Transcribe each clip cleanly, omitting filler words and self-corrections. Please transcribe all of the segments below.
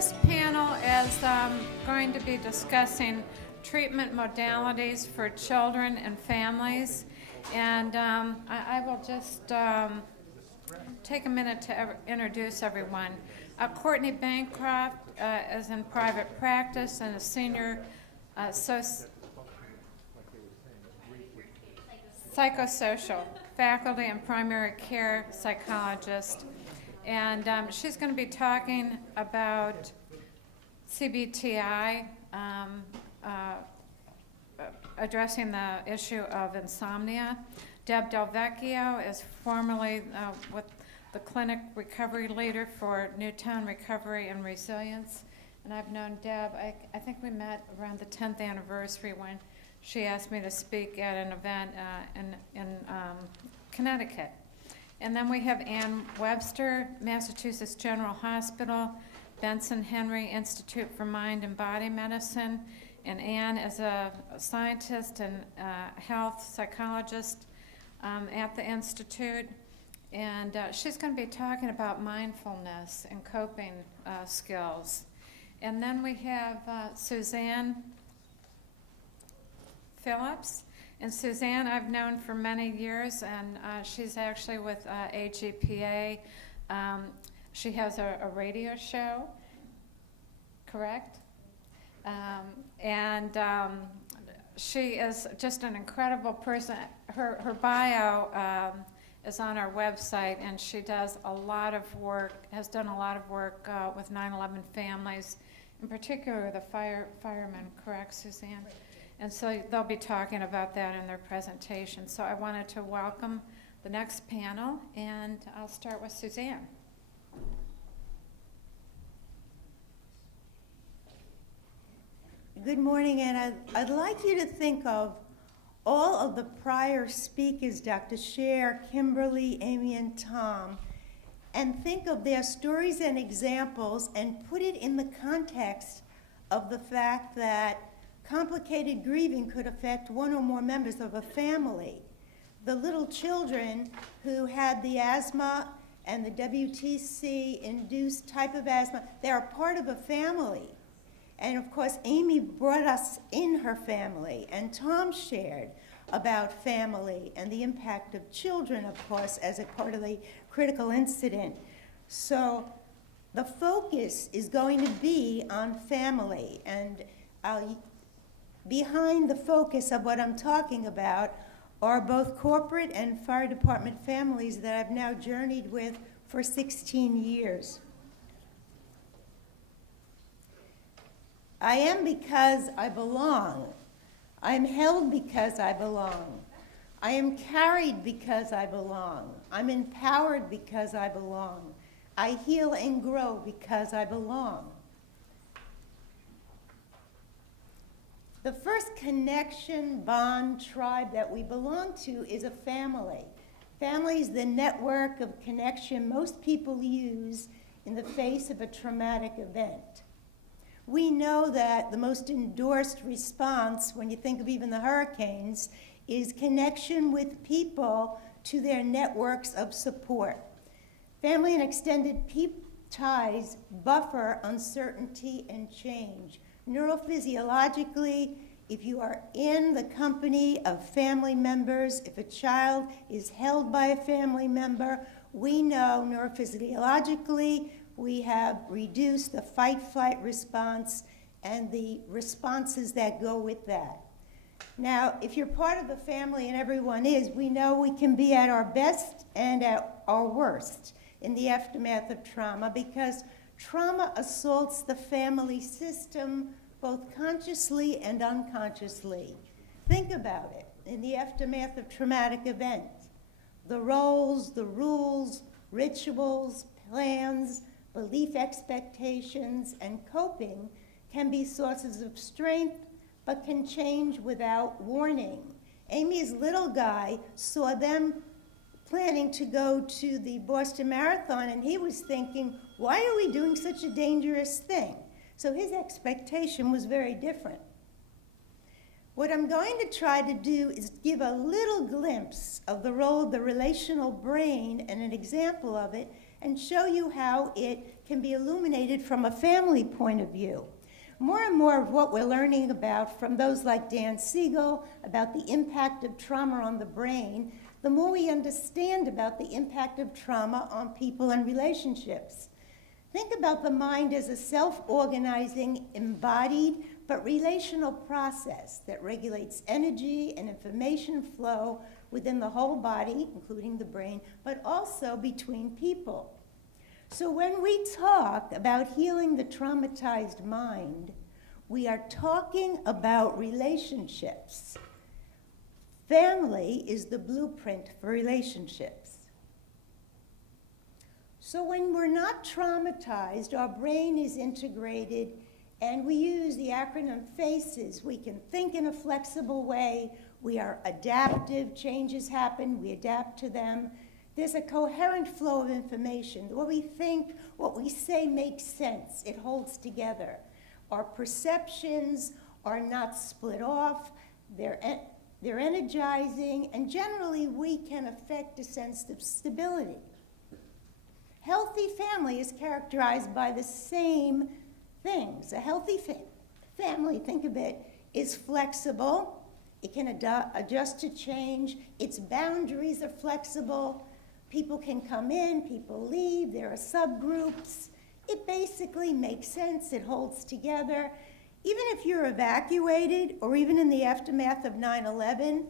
this panel is going to be discussing treatment modalities for children and families. And I will just take a minute to introduce everyone. Courtney Bancroft is in private practice and a senior psychosocial faculty and primary care psychologist. And she's going to be talking about CBTI, addressing the issue of insomnia. Deb Delvecchio is formerly with the clinic recovery leader for Newtown Recovery and Resilience. And I've known Deb, I think we met around the 10th anniversary when she asked me to speak at an event in Connecticut. And then we have Ann Webster, Massachusetts General Hospital, Benson Henry Institute for Mind and Body Medicine. And Ann is a scientist and health psychologist at the Institute. And she's going to be talking about mindfulness and coping skills. And then we have Suzanne Phillips. And Suzanne I've known for many years, and she's actually with AGPA. She has a radio show, correct? She is just an incredible person. Her bio is on our website, and she does a lot of work, has done a lot of work with 9/11 families, in particular the firemen, correct, Suzanne? And so they'll be talking about that in their presentation. So I wanted to welcome the next panel, and I'll start with Suzanne. Good morning, and I'd like you to think of all of the prior speakers, Dr. Scher, Kimberly, Amy, and Tom, and think of their stories and examples and put it in the context of the fact that complicated grieving could affect one or more members of a family. The little children who had the asthma and the WTC-induced type of asthma, they're a part of a family. And of course, Amy brought us in her family, and Tom shared about family and the impact of children, of course, as a part of the critical incident. So the focus is going to be on family, and behind the focus of what I'm talking about are both corporate and fire department families that I've now journeyed with for 16 years. I am because I belong. I am held because I belong. I am carried because I belong. I'm empowered because I belong. I heal and grow because I belong. The first connection, bond, tribe that we belong to is a family. Family is the network of connection most people use in the face of a traumatic event. We know that the most endorsed response, when you think of even the hurricanes, is connection with people to their networks of support. Family and extended ties buffer uncertainty and change. Neurophysiologically, if you are in the company of family members, if a child is held by a family member, we know neurophysiologically we have reduced the fight-flight response and the responses that go with that. Now, if you're part of the family, and everyone is, we know we can be at our best and at our worst in the aftermath of trauma, because trauma assaults the family system both consciously and unconsciously. Think about it. In the aftermath of traumatic events, the roles, the rules, rituals, plans, belief expectations, and coping can be sources of strength, but can change without warning. Amy's little guy saw them planning to go to the Boston Marathon, and he was thinking, why are we doing such a dangerous thing? So his expectation was very different. What I'm going to try to do is give a little glimpse of the role of the relational brain and an example of it, and show you how it can be illuminated from a family point of view. More and more of what we're learning about from those like Dan Siegel about the impact of trauma on the brain, the more we understand about the impact of trauma on people and relationships. Think about the mind as a self-organizing, embodied, but relational process that regulates energy and information flow within the whole body, including the brain, but also between people. So when we talk about healing the traumatized mind, we are talking about relationships. Family is the blueprint for relationships. So when we're not traumatized, our brain is integrated, and we use the acronym FACES. We can think in a flexible way. We are adaptive. Changes happen. We adapt to them. There's a coherent flow of information. What we think, what we say makes sense. It holds together. Our perceptions are not split off. They're energizing, and generally we can affect a sense of stability. Healthy family is characterized by the same things. A healthy family, think of it, is flexible. It can adjust to change. Its boundaries are flexible. People can come in, people leave, there are subgroups. It basically makes sense, it holds together. Even if you're evacuated, or even in the aftermath of 9/11,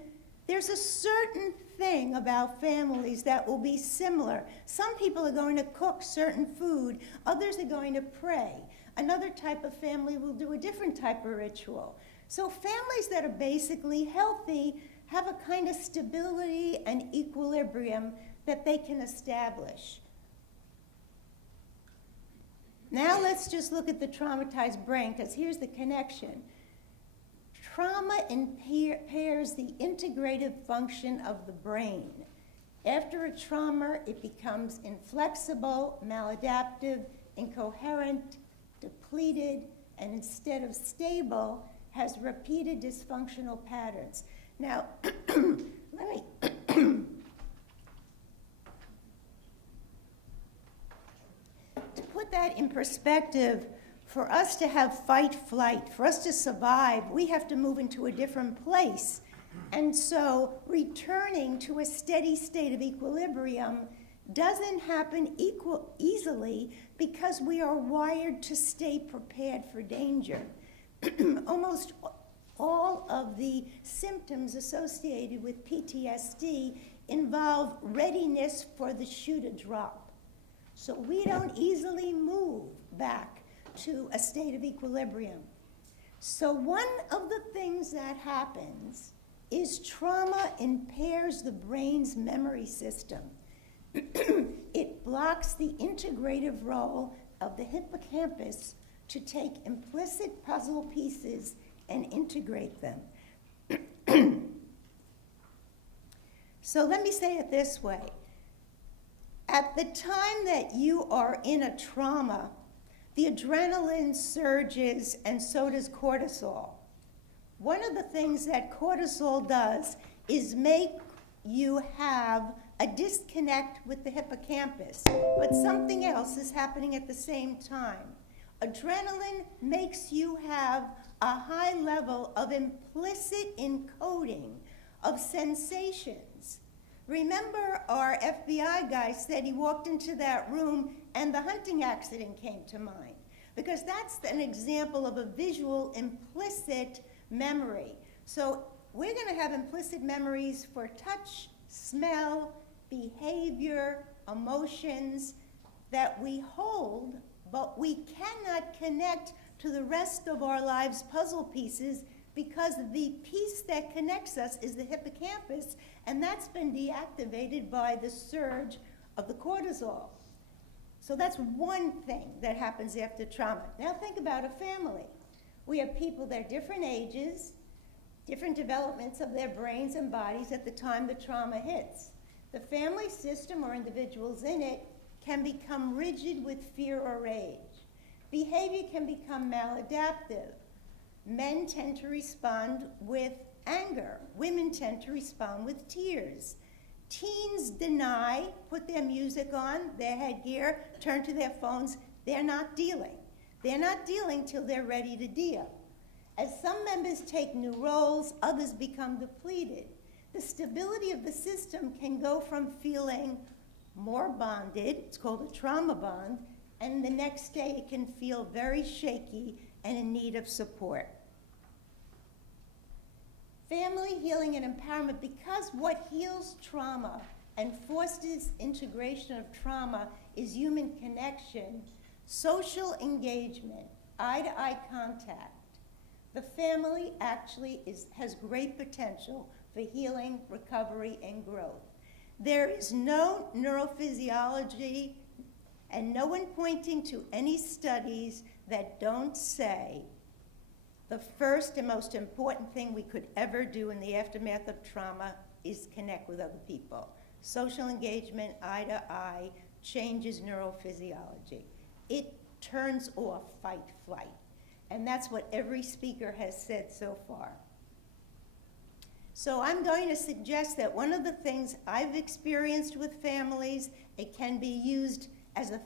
there's a certain thing about families that will be similar. Some people are going to cook certain food, others are going to pray. Another type of family will do a different type of ritual. So families that are basically healthy have a kind of stability and equilibrium that they can establish. Now let's just look at the traumatized brain, because here's the connection. Trauma impairs the integrative function of the brain. After a trauma, it becomes inflexible, maladaptive, incoherent, depleted, and instead of stable, has repeated dysfunctional patterns. Now, let me to put that in perspective, for us to have fight, flight, for us to survive, we have to move into a different place. And so returning to a steady state of equilibrium doesn't happen easily because we are wired to stay prepared for danger. Almost all of the symptoms associated with PTSD involve readiness for the shoe to drop. So we don't easily move back to a state of equilibrium. So one of the things that happens is trauma impairs the brain's memory system. It blocks the integrative role of the hippocampus to take implicit puzzle pieces and integrate them. So let me say it this way. At the time that you are in a trauma, the adrenaline surges and so does cortisol. One of the things that cortisol does is make you have a disconnect with the hippocampus, but something else is happening at the same time. Adrenaline makes you have a high level of implicit encoding of sensations. Remember, our FBI guy said he walked into that room and the hunting accident came to mind, because that's an example of a visual implicit memory. So we're going to have implicit memories for touch, smell, behavior, emotions that we hold, but we cannot connect to the rest of our lives' puzzle pieces because the piece that connects us is the hippocampus, and that's been deactivated by the surge of the cortisol. So that's one thing that happens after trauma. Now think about a family. We have people that are different ages, different developments of their brains and bodies at the time the trauma hits. The family system or individuals in it can become rigid with fear or rage. Behavior can become maladaptive. Men tend to respond with anger. Women tend to respond with tears. Teens deny, put their music on, their headgear, turn to their phones, they're not dealing. They're not dealing till they're ready to deal. As some members take new roles, others become depleted. The stability of the system can go from feeling more bonded, it's called a trauma bond, and the next day it can feel very shaky and in need of support. Family healing and empowerment, because what heals trauma and fosters integration of trauma is human connection, social engagement, eye-to-eye contact. The family actually has great potential for healing, recovery, and growth. There is no neurophysiology and no one pointing to any studies that don't say the first and most important thing we could ever do in the aftermath of trauma is connect with other people. Social engagement, eye to eye, changes neurophysiology. It turns off fight, flight. And that's what every speaker has said so far. So I'm going to suggest that one of the things I've experienced with families, it can be used as a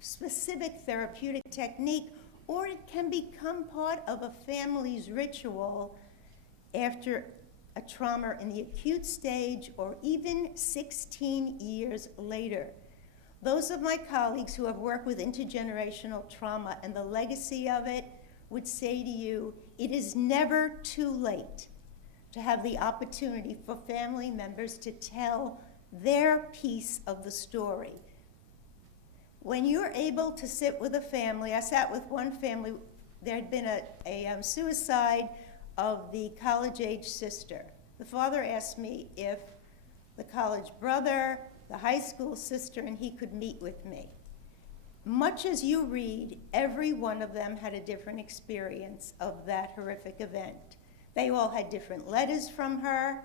specific therapeutic technique, or it can become part of a family's ritual after a trauma in the acute stage or even 16 years later. Those of my colleagues who have worked with intergenerational trauma and the legacy of it would say to you, it is never too late to have the opportunity for family members to tell their piece of the story. When you're able to sit with a family, I sat with one family, there had been a suicide of the college-age sister. The father asked me if the college brother, the high school sister, and he could meet with me. Much as you read, every one of them had a different experience of that horrific event. They all had different letters from her,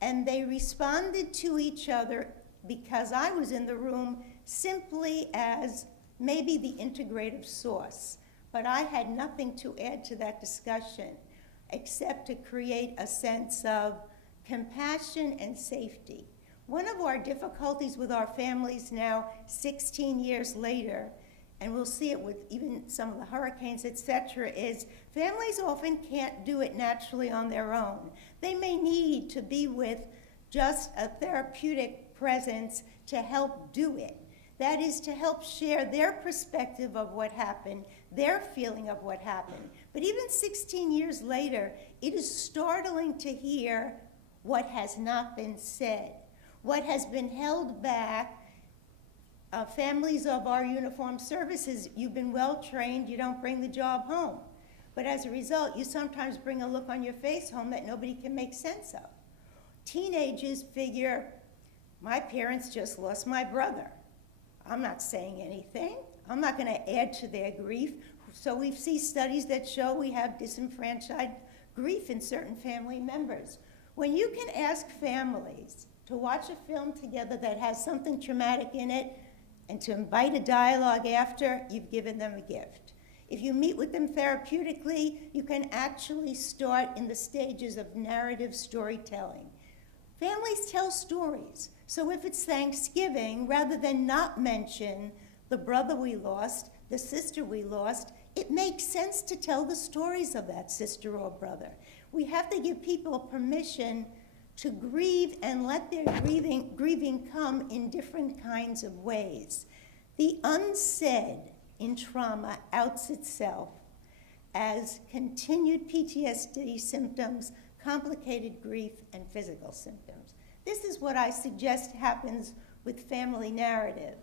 and they responded to each other because I was in the room simply as maybe the integrative source. But I had nothing to add to that discussion except to create a sense of compassion and safety. One of our difficulties with our families now, 16 years later, and we'll see it with even some of the hurricanes, etc., is families often can't do it naturally on their own. They may need to be with just a therapeutic presence to help do it. That is, to help share their perspective of what happened, their feeling of what happened. But even 16 years later, it is startling to hear what has not been said, what has been held back. Families of our uniformed services, you've been well trained, you don't bring the job home. But as a result, you sometimes bring a look on your face home that nobody can make sense of. Teenagers figure, my parents just lost my brother. I'm not saying anything. I'm not going to add to their grief. So we see studies that show we have disenfranchised grief in certain family members. When you can ask families to watch a film together that has something traumatic in it and to invite a dialogue after, you've given them a gift. If you meet with them therapeutically, you can actually start in the stages of narrative storytelling. Families tell stories. So if it's Thanksgiving, rather than not mention the brother we lost, the sister we lost, it makes sense to tell the stories of that sister or brother. We have to give people permission to grieve and let their grieving come in different kinds of ways. The unsaid in trauma outs itself as continued PTSD symptoms, complicated grief, and physical symptoms. This is what I suggest happens with family narrative.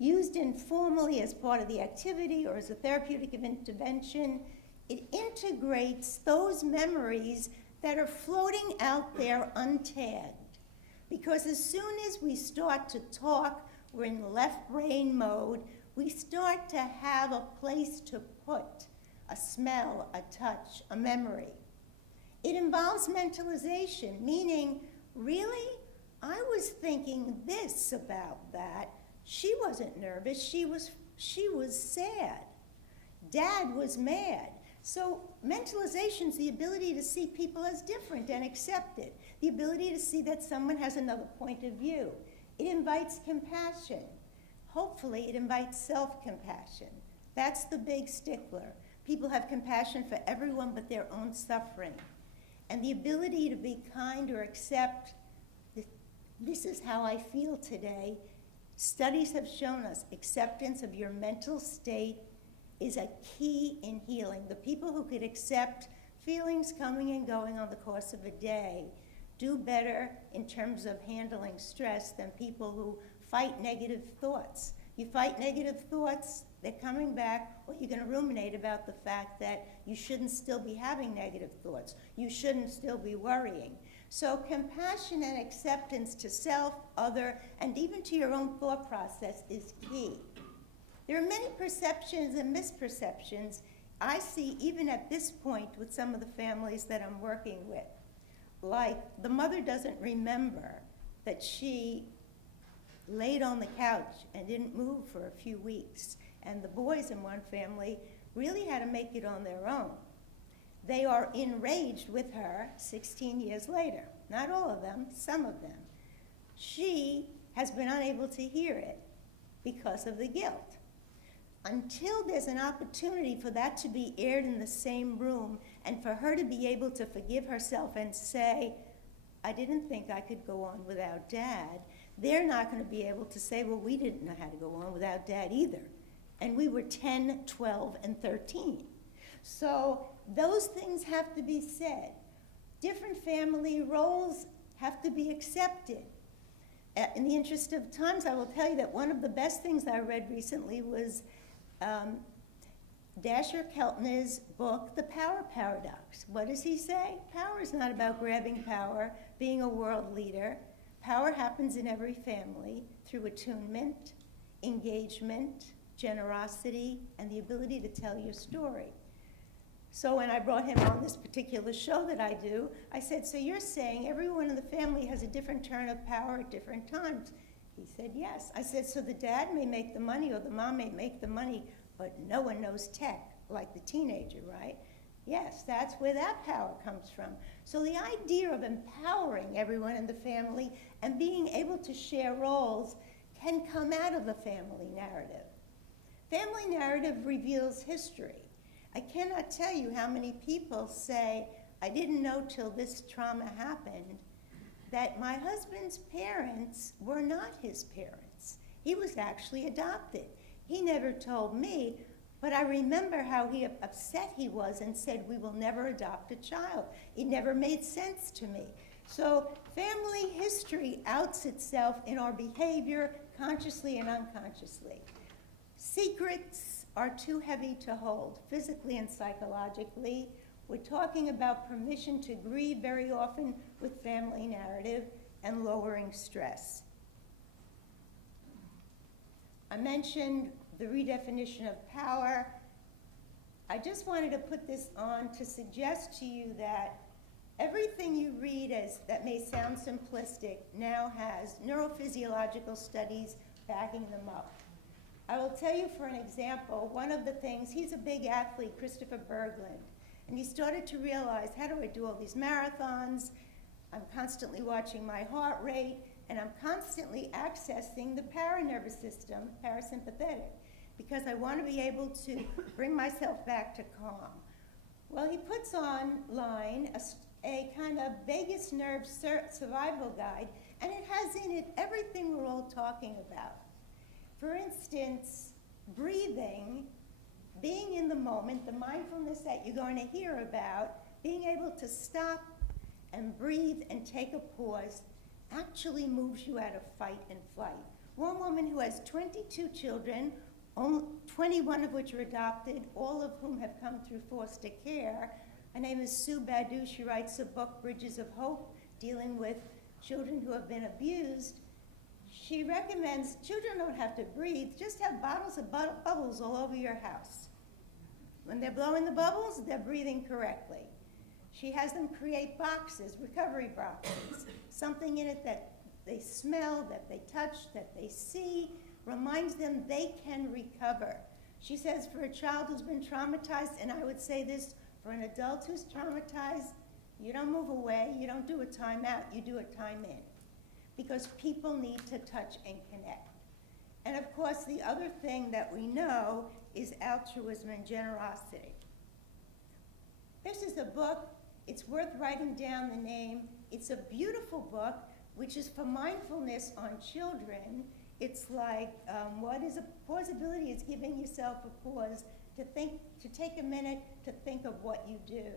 Used informally as part of the activity or as a therapeutic intervention, it integrates those memories that are floating out there untagged. Because as soon as we start to talk, we're in left brain mode, we start to have a place to put a smell, a touch, a memory. It involves mentalization, meaning, really? I was thinking this about that. She wasn't nervous, she was sad. Dad was mad. So mentalization is the ability to see people as different and accepted, the ability to see that someone has another point of view. It invites compassion. Hopefully, it invites self-compassion. That's the big stickler. People have compassion for everyone but their own suffering. And the ability to be kind or accept, this is how I feel today. Studies have shown us acceptance of your mental state is a key in healing. The people who could accept feelings coming and going on the course of a day do better in terms of handling stress than people who fight negative thoughts. You fight negative thoughts, they're coming back, or you're going to ruminate about the fact that you shouldn't still be having negative thoughts. You shouldn't still be worrying. So compassion and acceptance to self, other, and even to your own thought process is key. There are many perceptions and misperceptions I see even at this point with some of the families that I'm working with. Like, the mother doesn't remember that she laid on the couch and didn't move for a few weeks. And the boys in one family really had to make it on their own. They are enraged with her 16 years later. Not all of them, some of them. She has been unable to hear it because of the guilt. Until there's an opportunity for that to be aired in the same room and for her to be able to forgive herself and say, I didn't think I could go on without Dad, they're not going to be able to say, well, we didn't know how to go on without Dad either. And we were 10, 12, and 13. So those things have to be said. Different family roles have to be accepted. In the interest of times, I will tell you that one of the best things I read recently was Dasher Keltner's book, The Power Paradox. What does he say? Power is not about grabbing power, being a world leader. Power happens in every family through attunement, engagement, generosity, and the ability to tell your story. So when I brought him on this particular show that I do, I said, so you're saying everyone in the family has a different turn of power at different times? He said, yes. I said, so the dad may make the money or the mom may make the money, but no one knows tech, like the teenager, right? Yes, that's where that power comes from. So the idea of empowering everyone in the family and being able to share roles can come out of the family narrative. Family narrative reveals history. I cannot tell you how many people say, I didn't know till this trauma happened, that my husband's parents were not his parents. He was actually adopted. He never told me, but I remember how upset he was and said, we will never adopt a child. It never made sense to me. So family history outs itself in our behavior, consciously and unconsciously. Secrets are too heavy to hold, physically and psychologically. We're talking about permission to grieve very often with family narrative and lowering stress. I mentioned the redefinition of power. I just wanted to put this on to suggest to you that everything you read that may sound simplistic now has neurophysiological studies backing them up. I will tell you, for an example, one of the things, he's a big athlete, Christopher Berglund, and he started to realize, how do I do all these marathons? I'm constantly watching my heart rate, and I'm constantly accessing the paranervous system, parasympathetic, because I want to be able to bring myself back to calm. Well, he puts online a kind of vagus nerve survival guide, and it has in it everything we're all talking about. For instance, breathing, being in the moment, the mindfulness that you're going to hear about, being able to stop and breathe and take a pause actually moves you out of fight and flight. One woman who has 22 children, 21 of which are adopted, all of whom have come through foster care. Her name is Sue Badu. She writes a book, Bridges of Hope, dealing with children who have been abused. She recommends children don't have to breathe, just have bottles of bubbles all over your house. When they're blowing the bubbles, they're breathing correctly. She has them create boxes, recovery boxes, something in it that they smell, that they touch, that they see, reminds them they can recover. She says for a child who's been traumatized, and I would say this for an adult who's traumatized, you don't move away, you don't do a time out, you do a time in. Because people need to touch and connect. And of course, the other thing that we know is altruism and generosity. This is a book. It's worth writing down the name. It's a beautiful book, which is for mindfulness on children. It's like, what is a pausability? It's giving yourself a pause to think, to take a minute to think of what you do.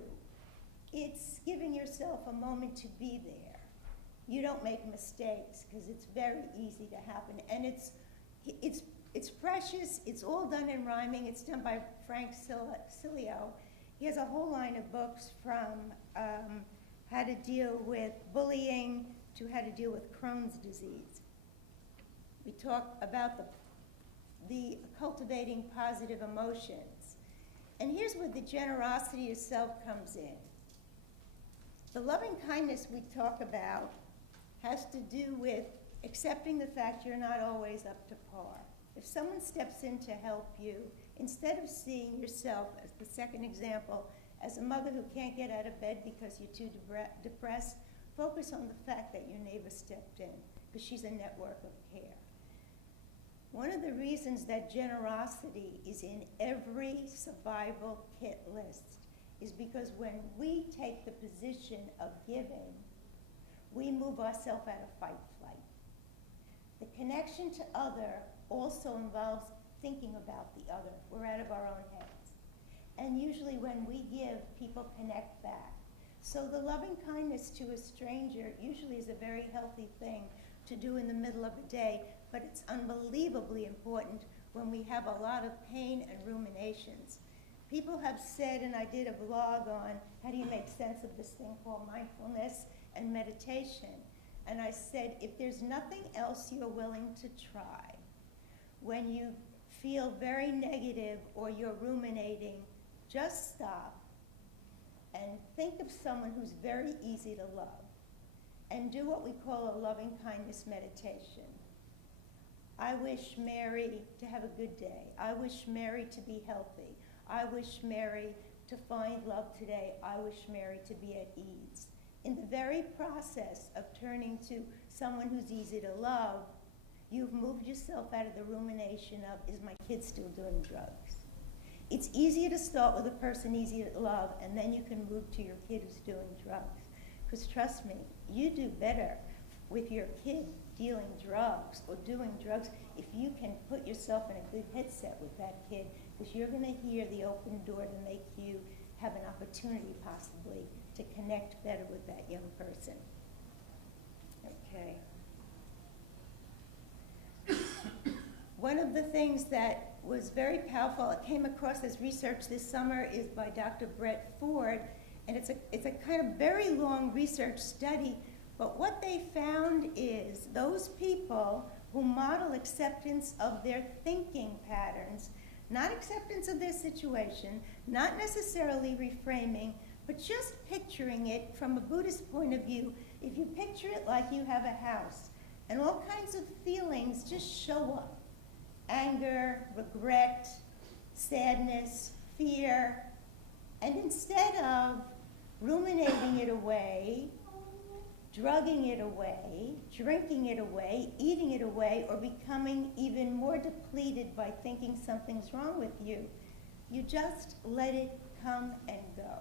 It's giving yourself a moment to be there. You don't make mistakes because it's very easy to happen. And it's precious. It's all done in rhyming. It's done by Frank Cilio. He has a whole line of books from how to deal with bullying to how to deal with Crohn's disease. We talk about the cultivating positive emotions. And here's where the generosity of self comes in. The loving kindness we talk about has to do with accepting the fact you're not always up to par. If someone steps in to help you, instead of seeing yourself, as the second example, as a mother who can't get out of bed because you're too depressed, focus on the fact that your neighbor stepped in, because she's a network of care. One of the reasons that generosity is in every survival kit list is because when we take the position of giving, we move ourselves out of fight-flight. The connection to other also involves thinking about the other. We're out of our own heads. And usually when we give, people connect back. So the loving kindness to a stranger usually is a very healthy thing to do in the middle of a day, but it's unbelievably important when we have a lot of pain and ruminations. People have said, and I did a blog on how do you make sense of this thing called mindfulness and meditation. And I said, if there's nothing else you're willing to try, when you feel very negative or you're ruminating, just stop and think of someone who's very easy to love and do what we call a loving kindness meditation. I wish Mary to have a good day. I wish Mary to be healthy. I wish Mary to find love today. I wish Mary to be at ease. In the very process of turning to someone who's easy to love, you've moved yourself out of the rumination of, is my kid still doing drugs? It's easier to start with a person easy to love, and then you can move to your kid who's doing drugs. Because trust me, you do better with your kid dealing drugs or doing drugs if you can put yourself in a good headset with that kid, because you're going to hear the open door to make you have an opportunity possibly to connect better with that young person. Okay. One of the things that was very powerful, I came across as research this summer, is by Dr. Brett Ford, and it's a kind of very long research study, but what they found is those people who model acceptance of their thinking patterns, not acceptance of their situation, not necessarily reframing, but just picturing it from a Buddhist point of view. If you picture it like you have a house, and all kinds of feelings just show up. Anger, regret, sadness, fear, and instead of ruminating it away, drugging it away, drinking it away, eating it away, or becoming even more depleted by thinking something's wrong with you, you just let it come and go.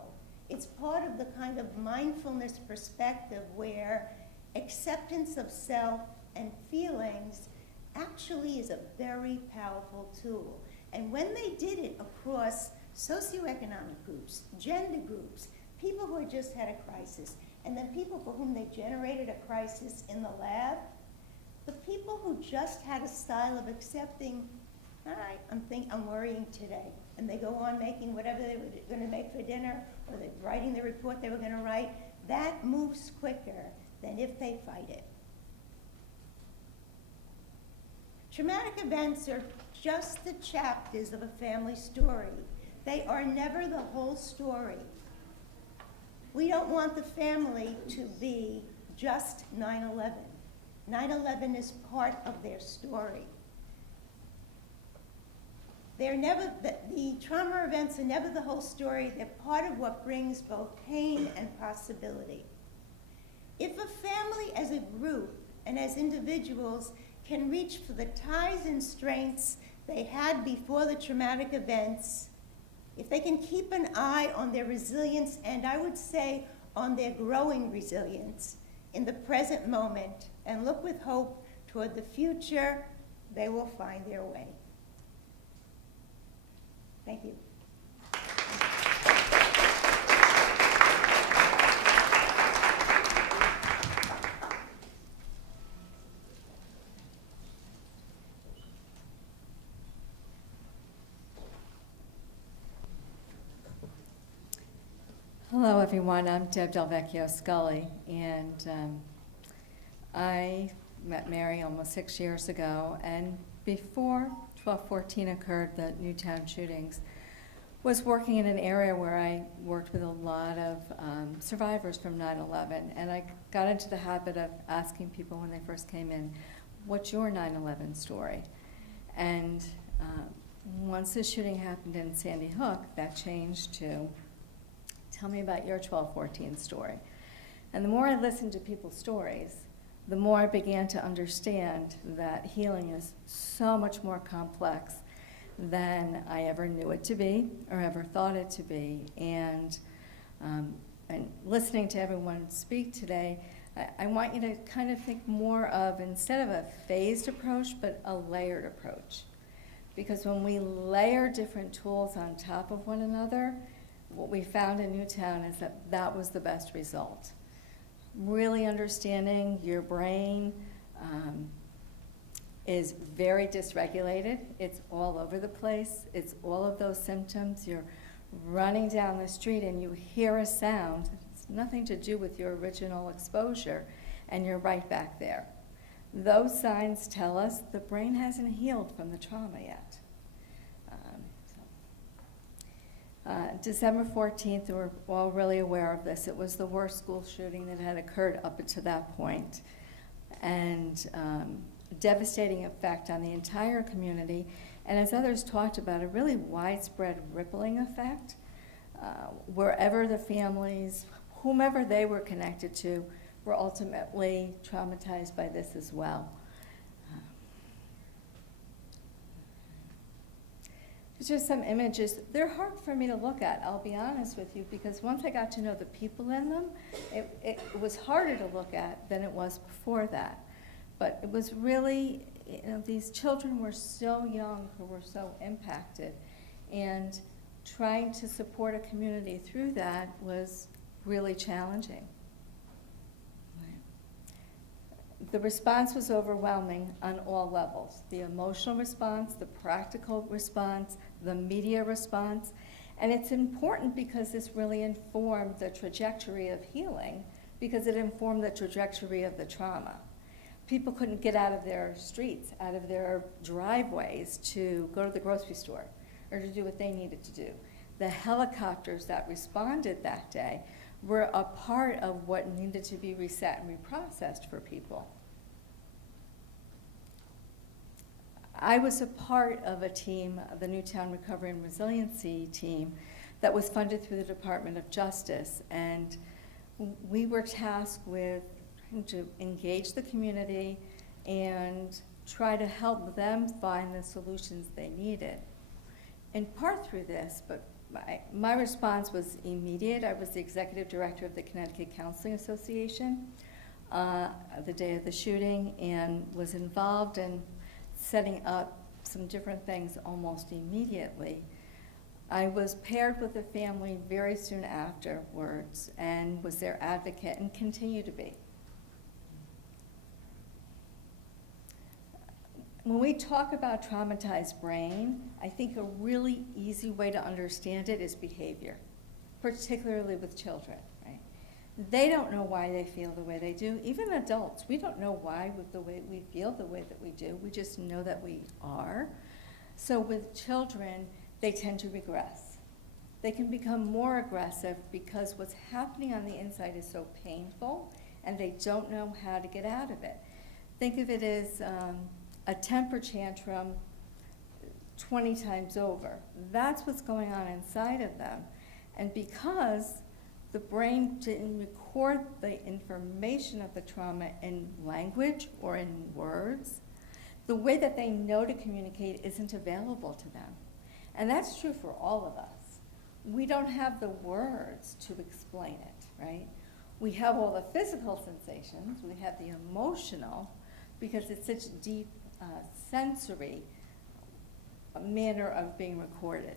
It's part of the kind of mindfulness perspective where acceptance of self and feelings actually is a very powerful tool. And when they did it across socioeconomic groups, gender groups, people who had just had a crisis, and then people for whom they generated a crisis in the lab, the people who just had a style of accepting, all right, I'm worrying today, and they go on making whatever they were going to make for dinner, or they're writing the report they were going to write, that moves quicker than if they fight it. Traumatic events are just the chapters of a family story. They are never the whole story. We don't want the family to be just 9/11. 9/11 is part of their story. They're never, the trauma events are never the whole story. They're part of what brings both pain and possibility. If a family as a group and as individuals can reach for the ties and strengths they had before the traumatic events, if they can keep an eye on their resilience, and I would say on their growing resilience in the present moment, and look with hope toward the future, they will find their way. Thank you. Hello, everyone. I'm Deb Delvecchio Scully, and I met Mary almost 6 years ago, and before 12/14 occurred, the Newtown shootings, was working in an area where I worked with a lot of survivors from 9/11, and I got into the habit of asking people when they first came in, what's your 9/11 story? And once the shooting happened in Sandy Hook, that changed to, tell me about your 12/14 story. And the more I listened to people's stories, the more I began to understand that healing is so much more complex than I ever knew it to be or ever thought it to be. And listening to everyone speak today, I want you to kind of think more of, instead of a phased approach, but a layered approach. Because when we layer different tools on top of one another, what we found in Newtown is that that was the best result. Really understanding your brain is very dysregulated. It's all over the place. It's all of those symptoms. You're running down the street and you hear a sound. It's nothing to do with your original exposure, and you're right back there. Those signs tell us the brain hasn't healed from the trauma yet. December 14th, we're all really aware of this. It was the worst school shooting that had occurred up to that point, and devastating effect on the entire community, and as others talked about, a really widespread rippling effect. Wherever the families, whomever they were connected to, were ultimately traumatized by this as well. There's just some images. They're hard for me to look at, I'll be honest with you, because once I got to know the people in them, it was harder to look at than it was before that. But it was really, these children were so young who were so impacted, and trying to support a community through that was really challenging. The response was overwhelming on all levels. The emotional response, the practical response, the media response. And it's important because this really informed the trajectory of healing, because it informed the trajectory of the trauma. People couldn't get out of their streets, out of their driveways to go to the grocery store or to do what they needed to do. The helicopters that responded that day were a part of what needed to be reset and reprocessed for people. I was a part of a team, the Newtown Recovery and Resiliency team, that was funded through the Department of Justice, and we were tasked with trying to engage the community and try to help them find the solutions they needed. In part through this, but my response was immediate. I was the executive director of the Connecticut Counseling Association the day of the shooting, and was involved in setting up some different things almost immediately. I was paired with the family very soon afterwards and was their advocate and continue to be. When we talk about traumatized brain, I think a really easy way to understand it is behavior, particularly with children, right? They don't know why they feel the way they do. Even adults, we don't know why with the way we feel the way that we do. We just know that we are. So with children, they tend to regress. They can become more aggressive because what's happening on the inside is so painful, and they don't know how to get out of it. Think of it as a temper tantrum 20 times over. That's what's going on inside of them. And because the brain didn't record the information of the trauma in language or in words, the way that they know to communicate isn't available to them. And that's true for all of us. We don't have the words to explain it, right? We have all the physical sensations, we have the emotional, because it's such deep sensory manner of being recorded.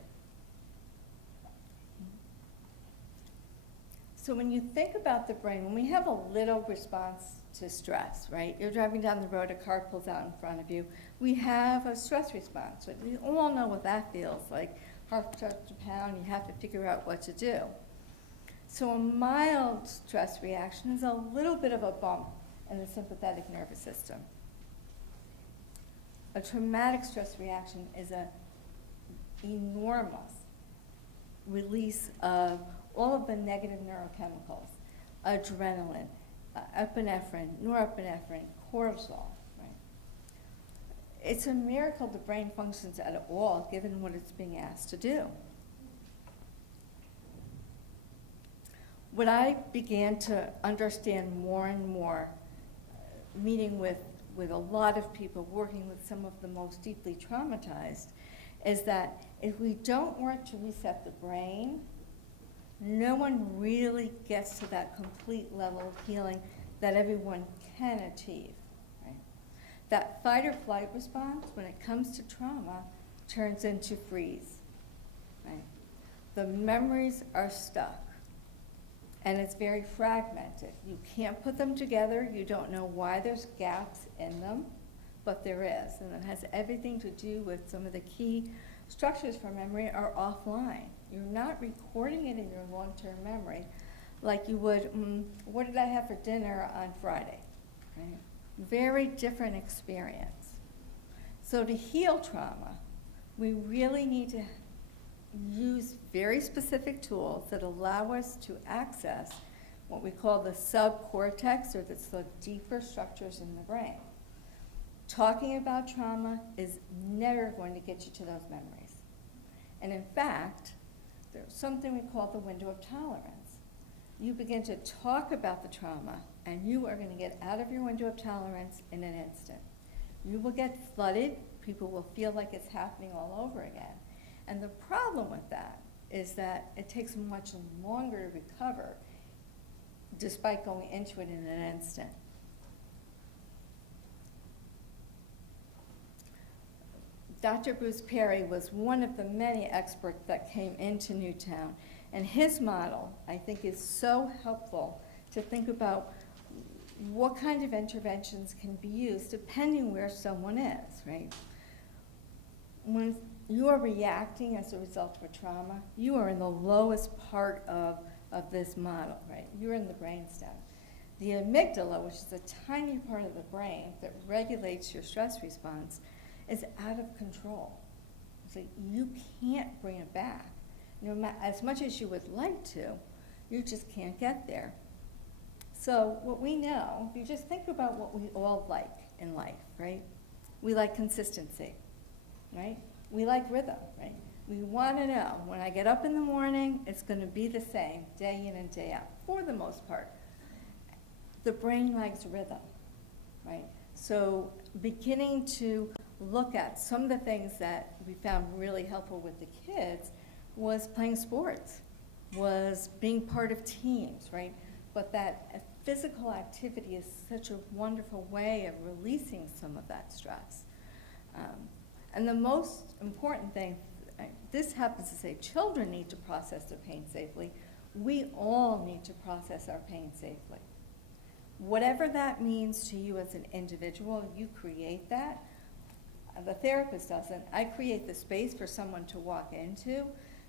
So when you think about the brain, when we have a little response to stress, right? You're driving down the road, a car pulls out in front of you. We have a stress response. Right? We all know what that feels like. Heart starts to pound, you have to figure out what to do. So a mild stress reaction is a little bit of a bump in the sympathetic nervous system. A traumatic stress reaction is an enormous release of all of the negative neurochemicals, adrenaline, epinephrine, norepinephrine, cortisol, right? It's a miracle the brain functions at all, given what it's being asked to do. What I began to understand more and more, meeting with a lot of people, working with some of the most deeply traumatized, is that if we don't work to reset the brain, no one really gets to that complete level of healing that everyone can achieve. Right? That fight or flight response, when it comes to trauma, turns into freeze. Right? The memories are stuck, and it's very fragmented. You can't put them together. You don't know why there's gaps in them, but there is, and it has everything to do with some of the key structures for memory are offline. You're not recording it in your long-term memory like you would, what did I have for dinner on Friday? Right? Very different experience. So to heal trauma, we really need to use very specific tools that allow us to access what we call the subcortex, or the deeper structures in the brain. Talking about trauma is never going to get you to those memories. And in fact, there's something we call the window of tolerance. You begin to talk about the trauma, and you are going to get out of your window of tolerance in an instant. You will get flooded. People will feel like it's happening all over again. And the problem with that is that it takes much longer to recover, despite going into it in an instant. Dr. Bruce Perry was one of the many experts that came into Newtown, and his model, I think, is so helpful to think about what kind of interventions can be used depending where someone is, right? When you are reacting as a result of a trauma, you are in the lowest part of this model, right? You're in the brainstem. The amygdala, which is a tiny part of the brain that regulates your stress response, is out of control. So you can't bring it back. As much as you would like to, you just can't get there. So what we know, if you just think about what we all like in life, right? We like consistency, right? We like rhythm, right? We want to know, when I get up in the morning, it's going to be the same day in and day out, for the most part. The brain likes rhythm, right? So beginning to look at some of the things that we found really helpful with the kids was playing sports, was being part of teams, right? But that physical activity is such a wonderful way of releasing some of that stress. And the most important thing, this happens to say children need to process their pain safely. We all need to process our pain safely. Whatever that means to you as an individual, you create that. The therapist doesn't. I create the space for someone to walk into.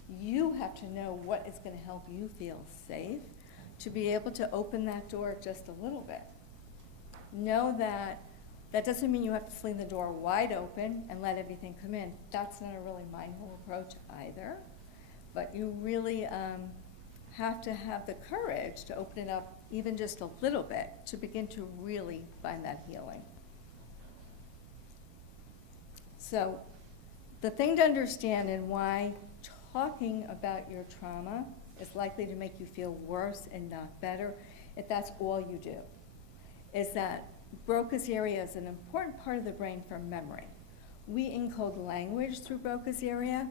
You have to know what is going to help you feel safe to be able to open that door just a little bit. Know that that doesn't mean you have to sling the door wide open and let everything come in. That's not a really mindful approach either. But you really have to have the courage to open it up even just a little bit to begin to really find that healing. So the thing to understand and why talking about your trauma is likely to make you feel worse and not better, if that's all you do, is that Brocas Area is an important part of the brain for memory. We encode language through Brocas Area,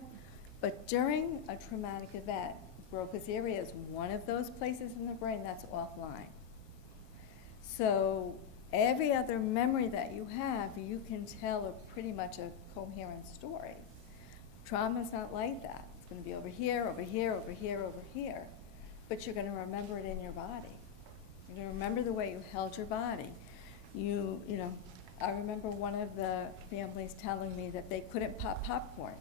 but during a traumatic event, Brocas Area is one of those places in the brain that's offline. So every other memory that you have, you can tell a pretty much a coherent story. Trauma's not like that. It's going to be over here, over here, over here, over here. But you're going to remember it in your body. You're going to remember the way you held your body. You know, I remember one of the families telling me that they couldn't pop popcorn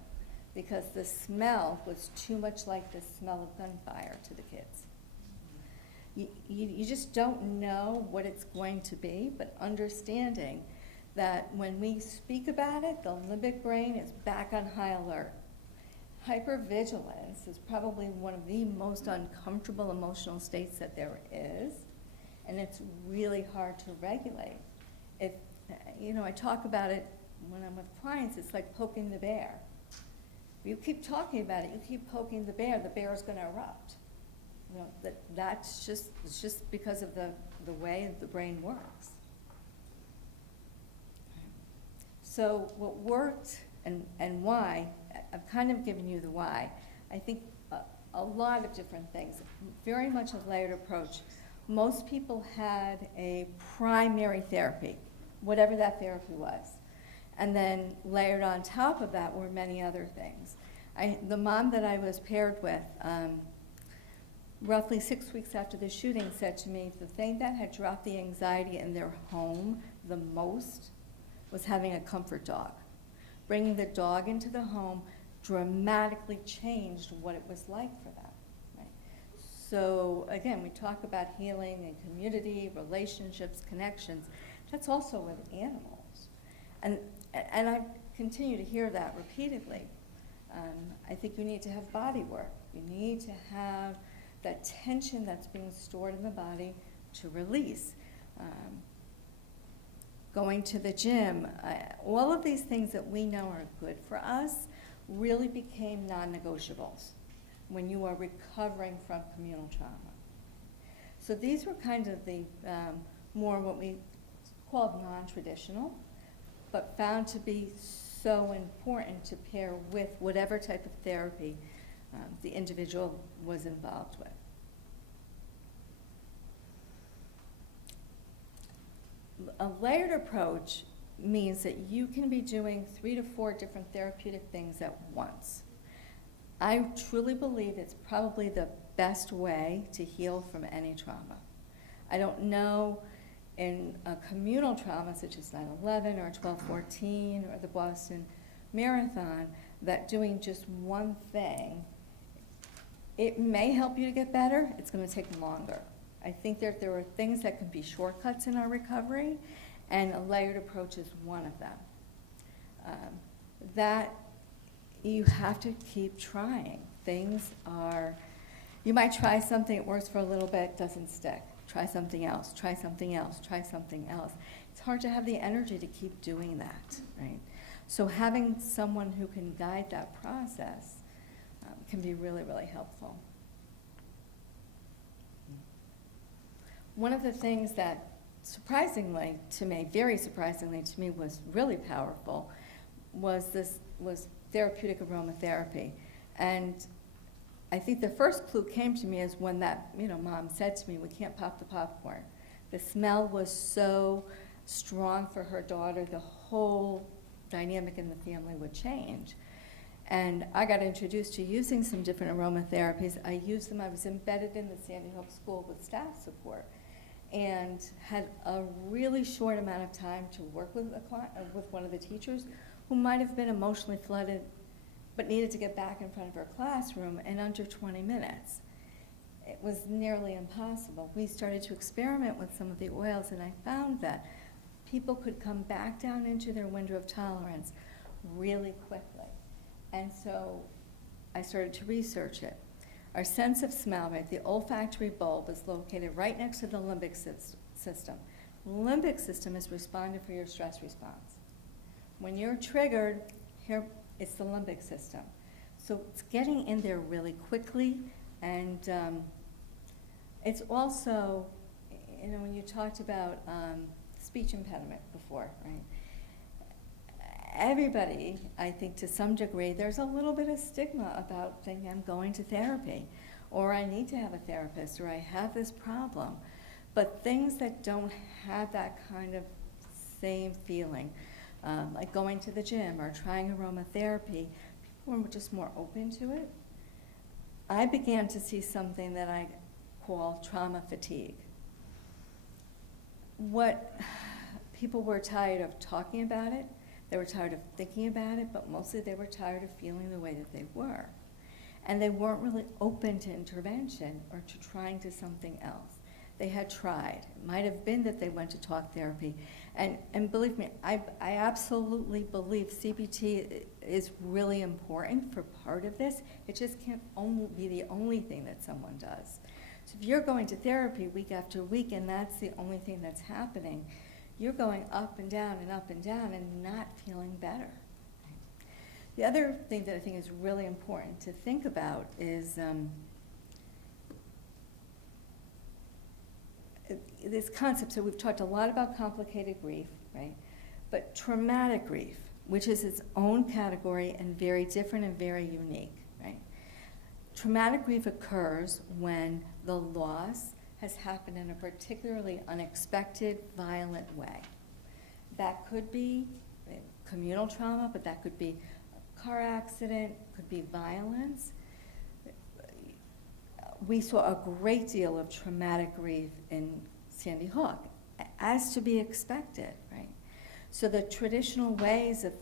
because the smell was too much like the smell of gunfire to the kids. You just don't know what it's going to be, but understanding that when we speak about it, the limbic brain is back on high alert. Hypervigilance is probably one of the most uncomfortable emotional states that there is, and it's really hard to regulate. If, you know, I talk about it when I'm with clients, it's like poking the bear. If you keep talking about it, you keep poking the bear is going to erupt. You know, it's just because of the way the brain works. So what worked and why, I've kind of given you the why. I think a lot of different things, very much a layered approach. Most people had a primary therapy, whatever that therapy was. And then layered on top of that were many other things. The mom that I was paired with, roughly 6 weeks after the shooting, said to me the thing that had dropped the anxiety in their home the most was having a comfort dog. Bringing the dog into the home dramatically changed what it was like for them. Right? So again, we talk about healing and community, relationships, connections. That's also with animals. And I continue to hear that repeatedly. I think you need to have body work. You need to have that tension that's being stored in the body to release. Going to the gym, all of these things that we know are good for us really became non-negotiables when you are recovering from communal trauma. So these were kind of the more what we called non-traditional, but found to be so important to pair with whatever type of therapy the individual was involved with. A layered approach means that you can be doing 3 to 4 different therapeutic things at once. I truly believe it's probably the best way to heal from any trauma. I don't know in a communal trauma such as 9/11 or 12/14 or the Boston Marathon that doing just one thing, it may help you to get better. It's going to take longer. I think that there are things that can be shortcuts in our recovery, and a layered approach is one of them. That you have to keep trying. Things are, you might try something, it works for a little bit, doesn't stick. Try something else, try something else, try something else. It's hard to have the energy to keep doing that, right? So having someone who can guide that process can be really, really helpful. One of the things that surprisingly to me, very surprisingly to me, was really powerful was therapeutic aromatherapy. And I think the first clue came to me is when that, mom said to me, we can't pop the popcorn. The smell was so strong for her daughter, the whole dynamic in the family would change. And I got introduced to using some different aromatherapies. I used them, I was embedded in the Sandy Hook School with staff support and had a really short amount of time to work with with one of the teachers who might have been emotionally flooded but needed to get back in front of her classroom in under 20 minutes. It was nearly impossible. We started to experiment with some of the oils, and I found that people could come back down into their window of tolerance really quickly. And so I started to research it. Our sense of smell, right, the olfactory bulb is located right next to the limbic system. The limbic system is responding for your stress response. When you're triggered, here it's the limbic system. So it's getting in there really quickly, and it's also, when you talked about speech impediment before, right? Everybody, I think to some degree, there's a little bit of stigma about thinking I'm going to therapy, or I need to have a therapist, or I have this problem. But things that don't have that kind of same feeling, like going to the gym or trying aromatherapy, people were just more open to it. I began to see something that I call trauma fatigue. What people were tired of talking about it, they were tired of thinking about it, but mostly they were tired of feeling the way that they were. And they weren't really open to intervention or to trying to something else. They had tried. It might have been that they went to talk therapy. And believe me, I absolutely believe CBT is really important for part of this. It just can't only be the only thing that someone does. So if you're going to therapy week after week and that's the only thing that's happening, you're going up and down and not feeling better. The other thing that I think is really important to think about is this concept. So we've talked a lot about complicated grief, right? But traumatic grief, which is its own category and very different and very unique, right? Traumatic grief occurs when the loss has happened in a particularly unexpected, violent way. That could be communal trauma, but that could be a car accident, could be violence. We saw a great deal of traumatic grief in Sandy Hook, as to be expected, right? So the traditional ways of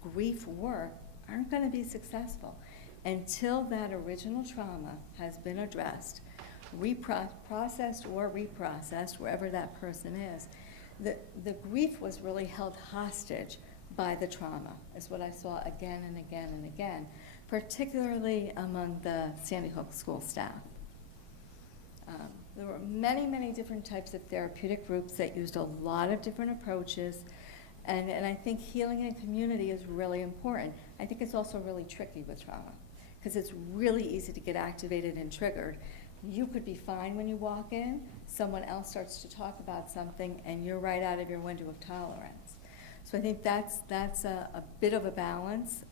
grief work aren't going to be successful until that original trauma has been addressed, processed or reprocessed, wherever that person is. The grief was really held hostage by the trauma, is what I saw again and again and again, particularly among the Sandy Hook school staff. There were many, many different types of therapeutic groups that used a lot of different approaches, and I think healing in community is really important. I think it's also really tricky with trauma, because it's really easy to get activated and triggered. You could be fine when you walk in, someone else starts to talk about something, and you're right out of your window of tolerance. So I think that's a bit of a balance,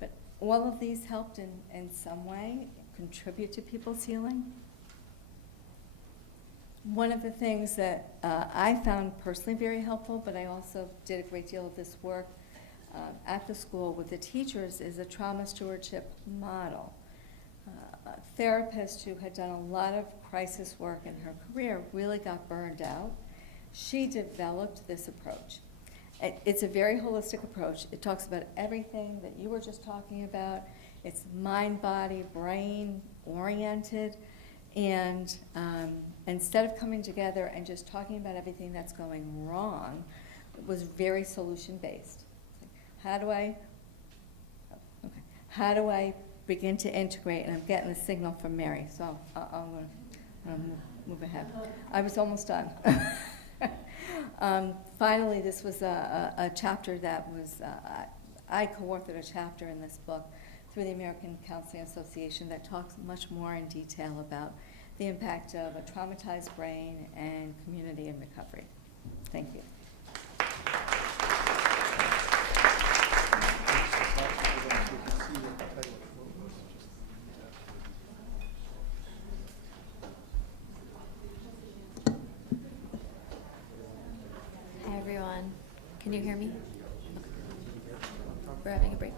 but all of these helped in some way contribute to people's healing. One of the things that I found personally very helpful, but I also did a great deal of this work at the school with the teachers, is a trauma stewardship model. A therapist who had done a lot of crisis work in her career really got burned out. She developed this approach. It's a very holistic approach. It talks about everything that you were just talking about. It's mind, body, brain oriented. And instead of coming together and just talking about everything that's going wrong, it was very solution-based. How do I begin to integrate? And I'm getting a signal from Mary, so I'm going to move ahead. I was almost done. Finally, this was a chapter that was, I co-authored a chapter in this book through the American Counseling Association that talks much more in detail about the impact of a traumatized brain and community and recovery. Thank you. Hi everyone, can you hear me? We're having a break.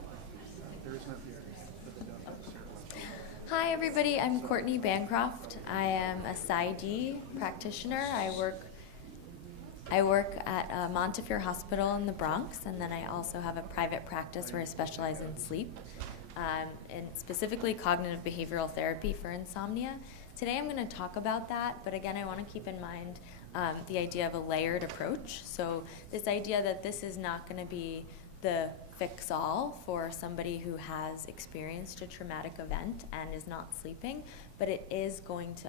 Hi everybody, I'm Courtney Bancroft. I am a PsyD practitioner. I work at Montefiore Hospital in the Bronx, and then I also have a private practice where I specialize in sleep, and specifically cognitive behavioral therapy for insomnia. Today I'm going to talk about that, but again I want to keep in mind the idea of a layered approach. So this idea that this is not going to be the fix-all for somebody who has experienced a traumatic event and is not sleeping, but it is going to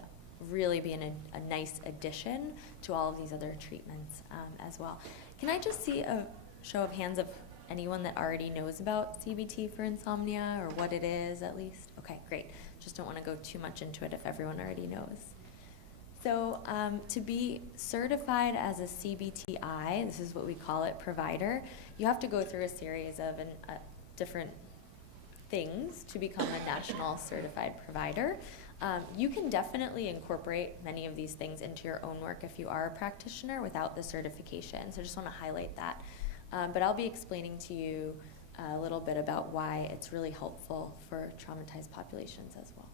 really be a nice addition to all of these other treatments as well. Can I just see a show of hands of anyone that already knows about CBT for insomnia, or what it is at least? Okay, great. Just don't want to go too much into it if everyone already knows. So to be certified as a CBTI, this is what we call it, provider, you have to go through a series of different things to become a national certified provider. You can definitely incorporate many of these things into your own work if you are a practitioner without the certification. So I just want to highlight that. But I'll be explaining to you a little bit about why it's really helpful for traumatized populations as well.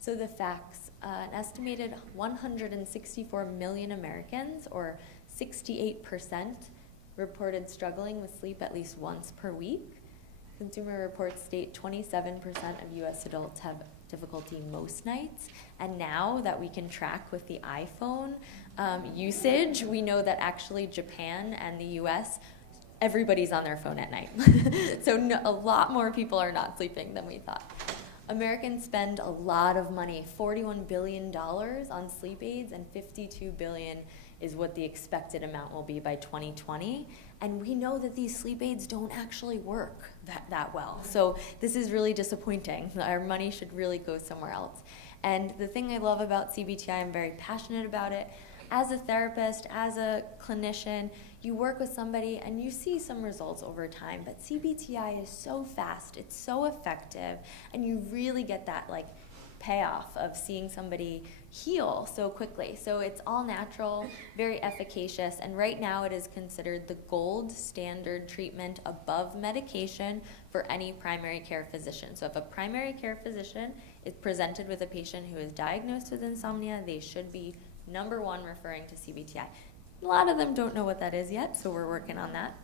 So the facts, an estimated 164 million Americans, or 68%, reported struggling with sleep at least once per week. Consumer Reports state 27% of US adults have difficulty most nights. And now that we can track with the iPhone usage, we know that actually Japan and the US, everybody's on their phone at night. So a lot more people are not sleeping than we thought. Americans spend a lot of money, $41 billion on sleep aids, and $52 billion is what the expected amount will be by 2020. And we know that these sleep aids don't actually work that well. So this is really disappointing. Our money should really go somewhere else. And the thing I love about CBTI, I'm very passionate about it. As a therapist, as a clinician, you work with somebody and you see some results over time, but CBTI is so fast, it's so effective, and you really get that like payoff of seeing somebody heal so quickly. So it's all natural, very efficacious, and right now it is considered the gold standard treatment above medication for any primary care physician. So if a primary care physician is presented with a patient who is diagnosed with insomnia, they should be number one referring to CBTI. A lot of them don't know what that is yet, so we're working on that.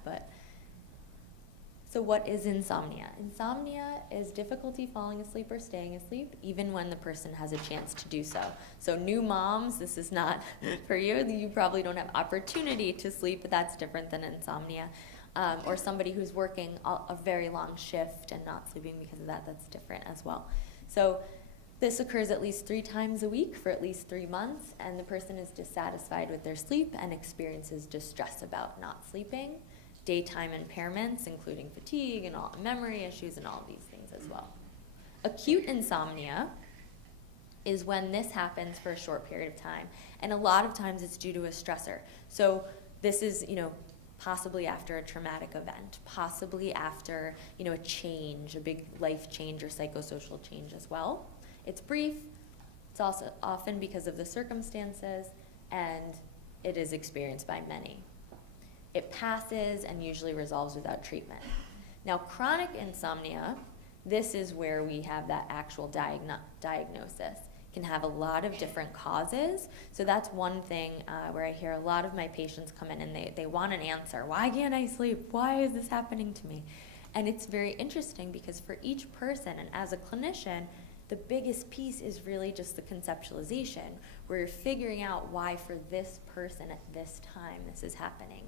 So what is insomnia? Insomnia is difficulty falling asleep or staying asleep, even when the person has a chance to do so. So new moms, this is not for you. You probably don't have opportunity to sleep, but that's different than insomnia. Or somebody who's working a very long shift and not sleeping because of that, that's different as well. So this occurs at least 3 times a week for at least 3 months, and the person is dissatisfied with their sleep and experiences distress about not sleeping, daytime impairments, including fatigue and all memory issues and all these things as well. Acute insomnia is when this happens for a short period of time, and a lot of times it's due to a stressor. So this is, possibly after a traumatic event, possibly after, a change, a big life change or psychosocial change as well. It's brief, it's also often because of the circumstances, and it is experienced by many. It passes and usually resolves without treatment. Now, chronic insomnia, this is where we have that actual diagnosis. It can have a lot of different causes. So that's one thing where I hear a lot of my patients come in and they want an answer. Why can't I sleep? Why is this happening to me? And it's very interesting because for each person, and as a clinician, the biggest piece is really just the conceptualization, where you're figuring out why for this person at this time this is happening.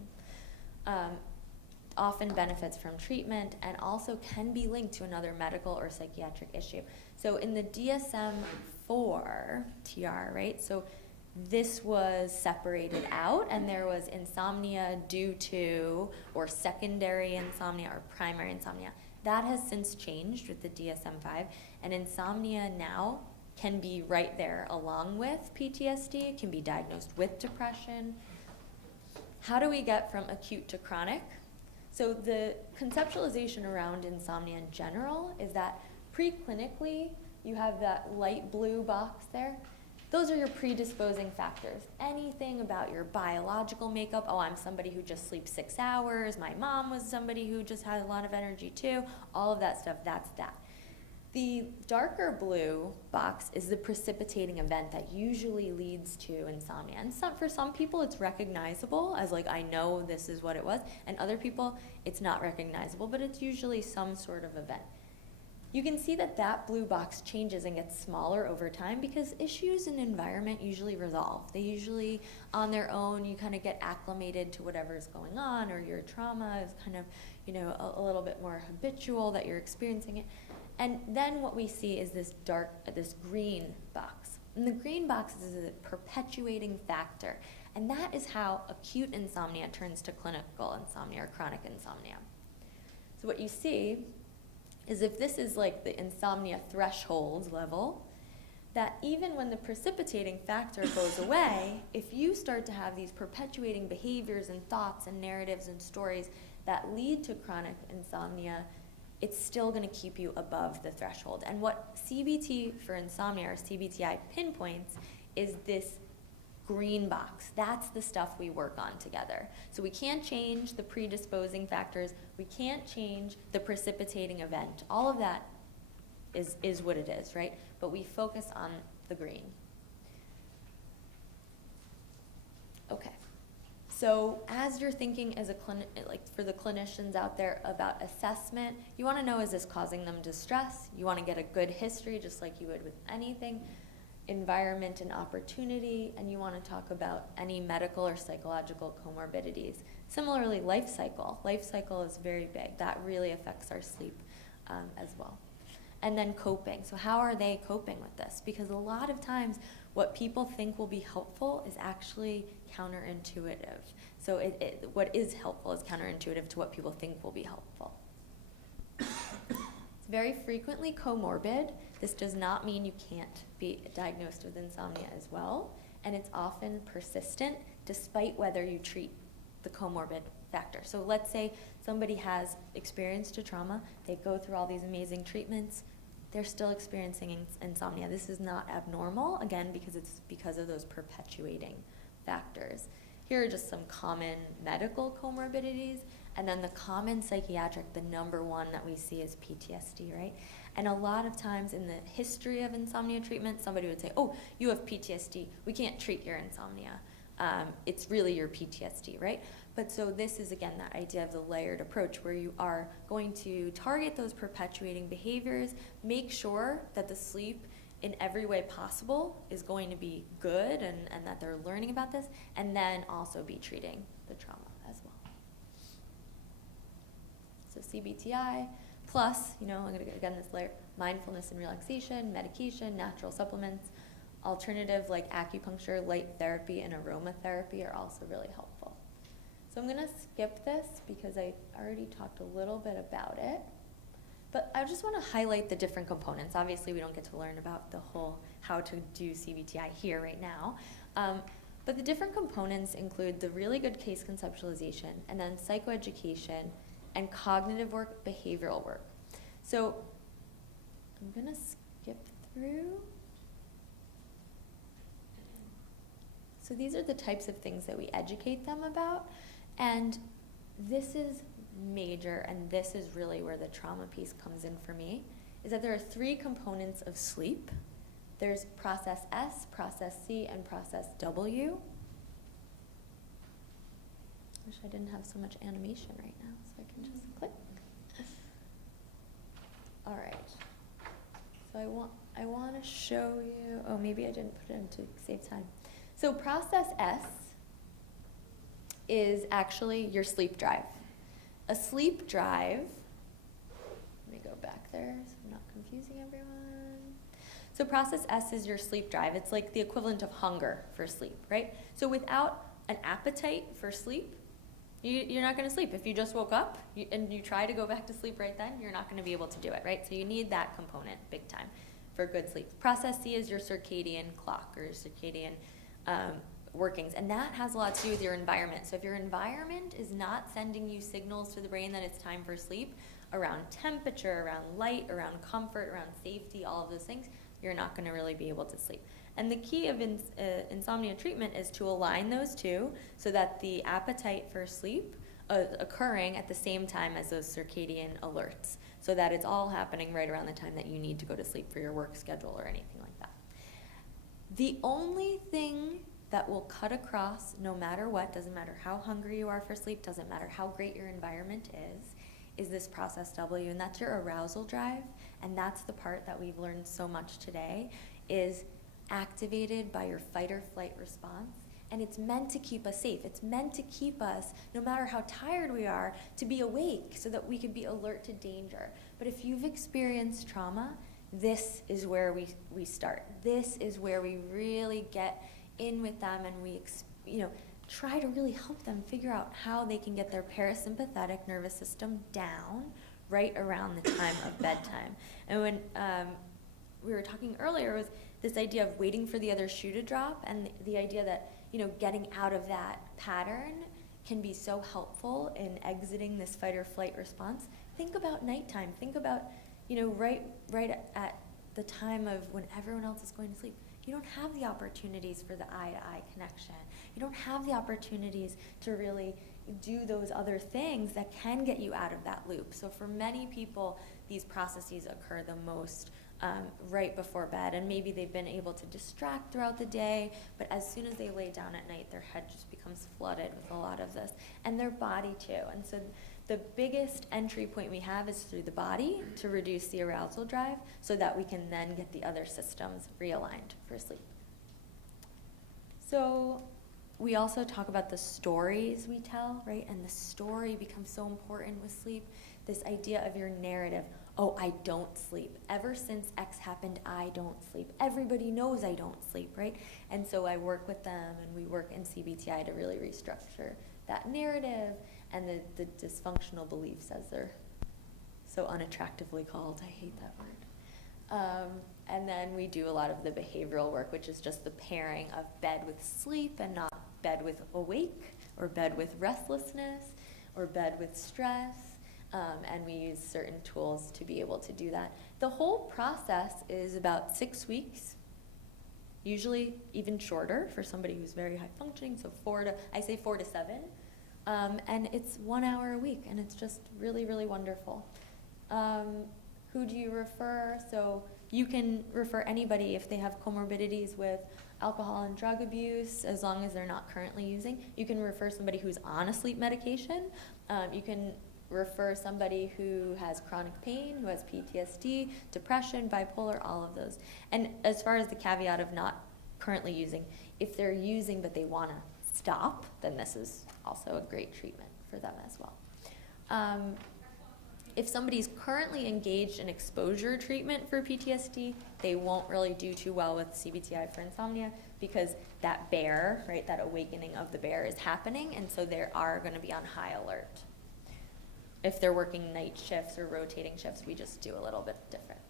Often benefits from treatment and also can be linked to another medical or psychiatric issue. So in the DSM-4 TR, right, so this was separated out, and there was insomnia due to, or secondary insomnia, or primary insomnia. That has since changed with the DSM-5, and insomnia now can be right there along with PTSD. It can be diagnosed with depression. How do we get from acute to chronic? So the conceptualization around insomnia in general is that preclinically, you have that light blue box there. Those are your predisposing factors. Anything about your biological makeup, I'm somebody who just sleeps 6 hours, my mom was somebody who just had a lot of energy too, all of that stuff, that's that. The darker blue box is the precipitating event that usually leads to insomnia. And for some people, it's recognizable as like, I know this is what it was. And other people, it's not recognizable, but it's usually some sort of event. You can see that that blue box changes and gets smaller over time because issues in environment usually resolve. They usually, on their own, you kind of get acclimated to whatever's going on, or your trauma is kind of, a little bit more habitual that you're experiencing it. And then what we see is this green box. And the green box is a perpetuating factor. And that is how acute insomnia turns to clinical insomnia or chronic insomnia. So what you see is if this is like the insomnia threshold level, that even when the precipitating factor goes away, if you start to have these perpetuating behaviors and thoughts and narratives and stories that lead to chronic insomnia, it's still going to keep you above the threshold. And what CBT for insomnia, or CBTI, pinpoints is this green box. That's the stuff we work on together. So we can't change the predisposing factors. We can't change the precipitating event. All of that is what it is, right? But we focus on the green. Okay. So as you're thinking as a for the clinicians out there about assessment, you want to know, is this causing them distress? You want to get a good history, just like you would with anything, environment and opportunity, and you want to talk about any medical or psychological comorbidities. Similarly, life cycle. Life cycle is very big. That really affects our sleep as well. And then coping. So how are they coping with this? Because a lot of times what people think will be helpful is actually counterintuitive. So what is helpful is counterintuitive to what people think will be helpful. It's very frequently comorbid. This does not mean you can't be diagnosed with insomnia as well. And it's often persistent despite whether you treat the comorbid factor. So let's say somebody has experienced a trauma, they go through all these amazing treatments, they're still experiencing insomnia. This is not abnormal, again, because it's because of those perpetuating factors. Here are just some common medical comorbidities, and then the common psychiatric, the number one that we see is PTSD, right? And a lot of times in the history of insomnia treatment, somebody would say, oh, you have PTSD, we can't treat your insomnia. It's really your PTSD, right? But so this is, again, that idea of the layered approach where you are going to target those perpetuating behaviors, make sure that the sleep in every way possible is going to be good and that they're learning about this, and then also be treating the trauma as well. So CBTI, plus, I'm going to, again, this layer, mindfulness and relaxation, medication, natural supplements, alternative like acupuncture, light therapy, and aromatherapy are also really helpful. So I'm going to skip this because I already talked a little bit about it. But I just want to highlight the different components. Obviously, we don't get to learn about the whole how to do CBTI here right now. But the different components include the really good case conceptualization, and then psychoeducation, and cognitive work, behavioral work. So I'm going to skip through. So these are the types of things that we educate them about. And this is major, and this is really where the trauma piece comes in for me, is that there are 3 components of sleep. There's process S, process C, and process W. Wish I didn't have so much animation right now, so I can just click. All right. So I want to show you, oh, maybe I didn't put it in to save time. So process S is actually your sleep drive. A sleep drive, let me go back there so I'm not confusing everyone. So process S is your sleep drive. It's like the equivalent of hunger for sleep, right? So without an appetite for sleep, you're not going to sleep. If you just woke up and you try to go back to sleep right then, you're not going to be able to do it, right? So you need that component big time for good sleep. Process C is your circadian clock or your circadian workings, and that has a lot to do with your environment. So if your environment is not sending you signals to the brain that it's time for sleep, around temperature, around light, around comfort, around safety, all of those things, you're not going to really be able to sleep. And the key of insomnia treatment is to align those two so that the appetite for sleep occurring at the same time as those circadian alerts, so that it's all happening right around the time that you need to go to sleep for your work schedule or anything like that. The only thing that will cut across no matter what, doesn't matter how hungry you are for sleep, doesn't matter how great your environment is this process W, and that's your arousal drive, and that's the part that we've learned so much today, is activated by your fight or flight response, and it's meant to keep us safe. It's meant to keep us, no matter how tired we are, to be awake so that we can be alert to danger. But if you've experienced trauma, this is where we start. This is where we really get in with them, and we try to really help them figure out how they can get their parasympathetic nervous system down right around the time of bedtime. And when we were talking earlier was this idea of waiting for the other shoe to drop, and the idea that, getting out of that pattern can be so helpful in exiting this fight or flight response. Think about nighttime. Think about, right at the time of when everyone else is going to sleep. You don't have the opportunities for the eye-to-eye connection. You don't have the opportunities to really do those other things that can get you out of that loop. So for many people, these processes occur the most right before bed, and maybe they've been able to distract throughout the day, but as soon as they lay down at night, their head just becomes flooded with a lot of this, and their body too. And so the biggest entry point we have is through the body to reduce the arousal drive so that we can then get the other systems realigned for sleep. So we also talk about the stories we tell, right? And the story becomes so important with sleep. This idea of your narrative. Oh, I don't sleep. Ever since X happened, I don't sleep. Everybody knows I don't sleep, right? And so I work with them, and we work in CBTI to really restructure that narrative and the dysfunctional beliefs, as they're so unattractively called. I hate that word. And then we do a lot of the behavioral work, which is just the pairing of bed with sleep and not bed with awake, or bed with restlessness, or bed with stress. And we use certain tools to be able to do that. The whole process is about 6 weeks, usually even shorter for somebody who's very high functioning, so 4 to 7. And it's 1 hour a week, and it's just really, really wonderful. Who do you refer? So you can refer anybody if they have comorbidities with alcohol and drug abuse, as long as they're not currently using. You can refer somebody who's on a sleep medication. You can refer somebody who has chronic pain, who has PTSD, depression, bipolar, all of those. And as far as the caveat of not currently using, if they're using but they want to stop, then this is also a great treatment for them as well. If somebody's currently engaged in exposure treatment for PTSD, they won't really do too well with CBTI for insomnia, because that bear, right, that awakening of the bear is happening, and so they are going to be on high alert. If they're working night shifts or rotating shifts, we just do a little bit different.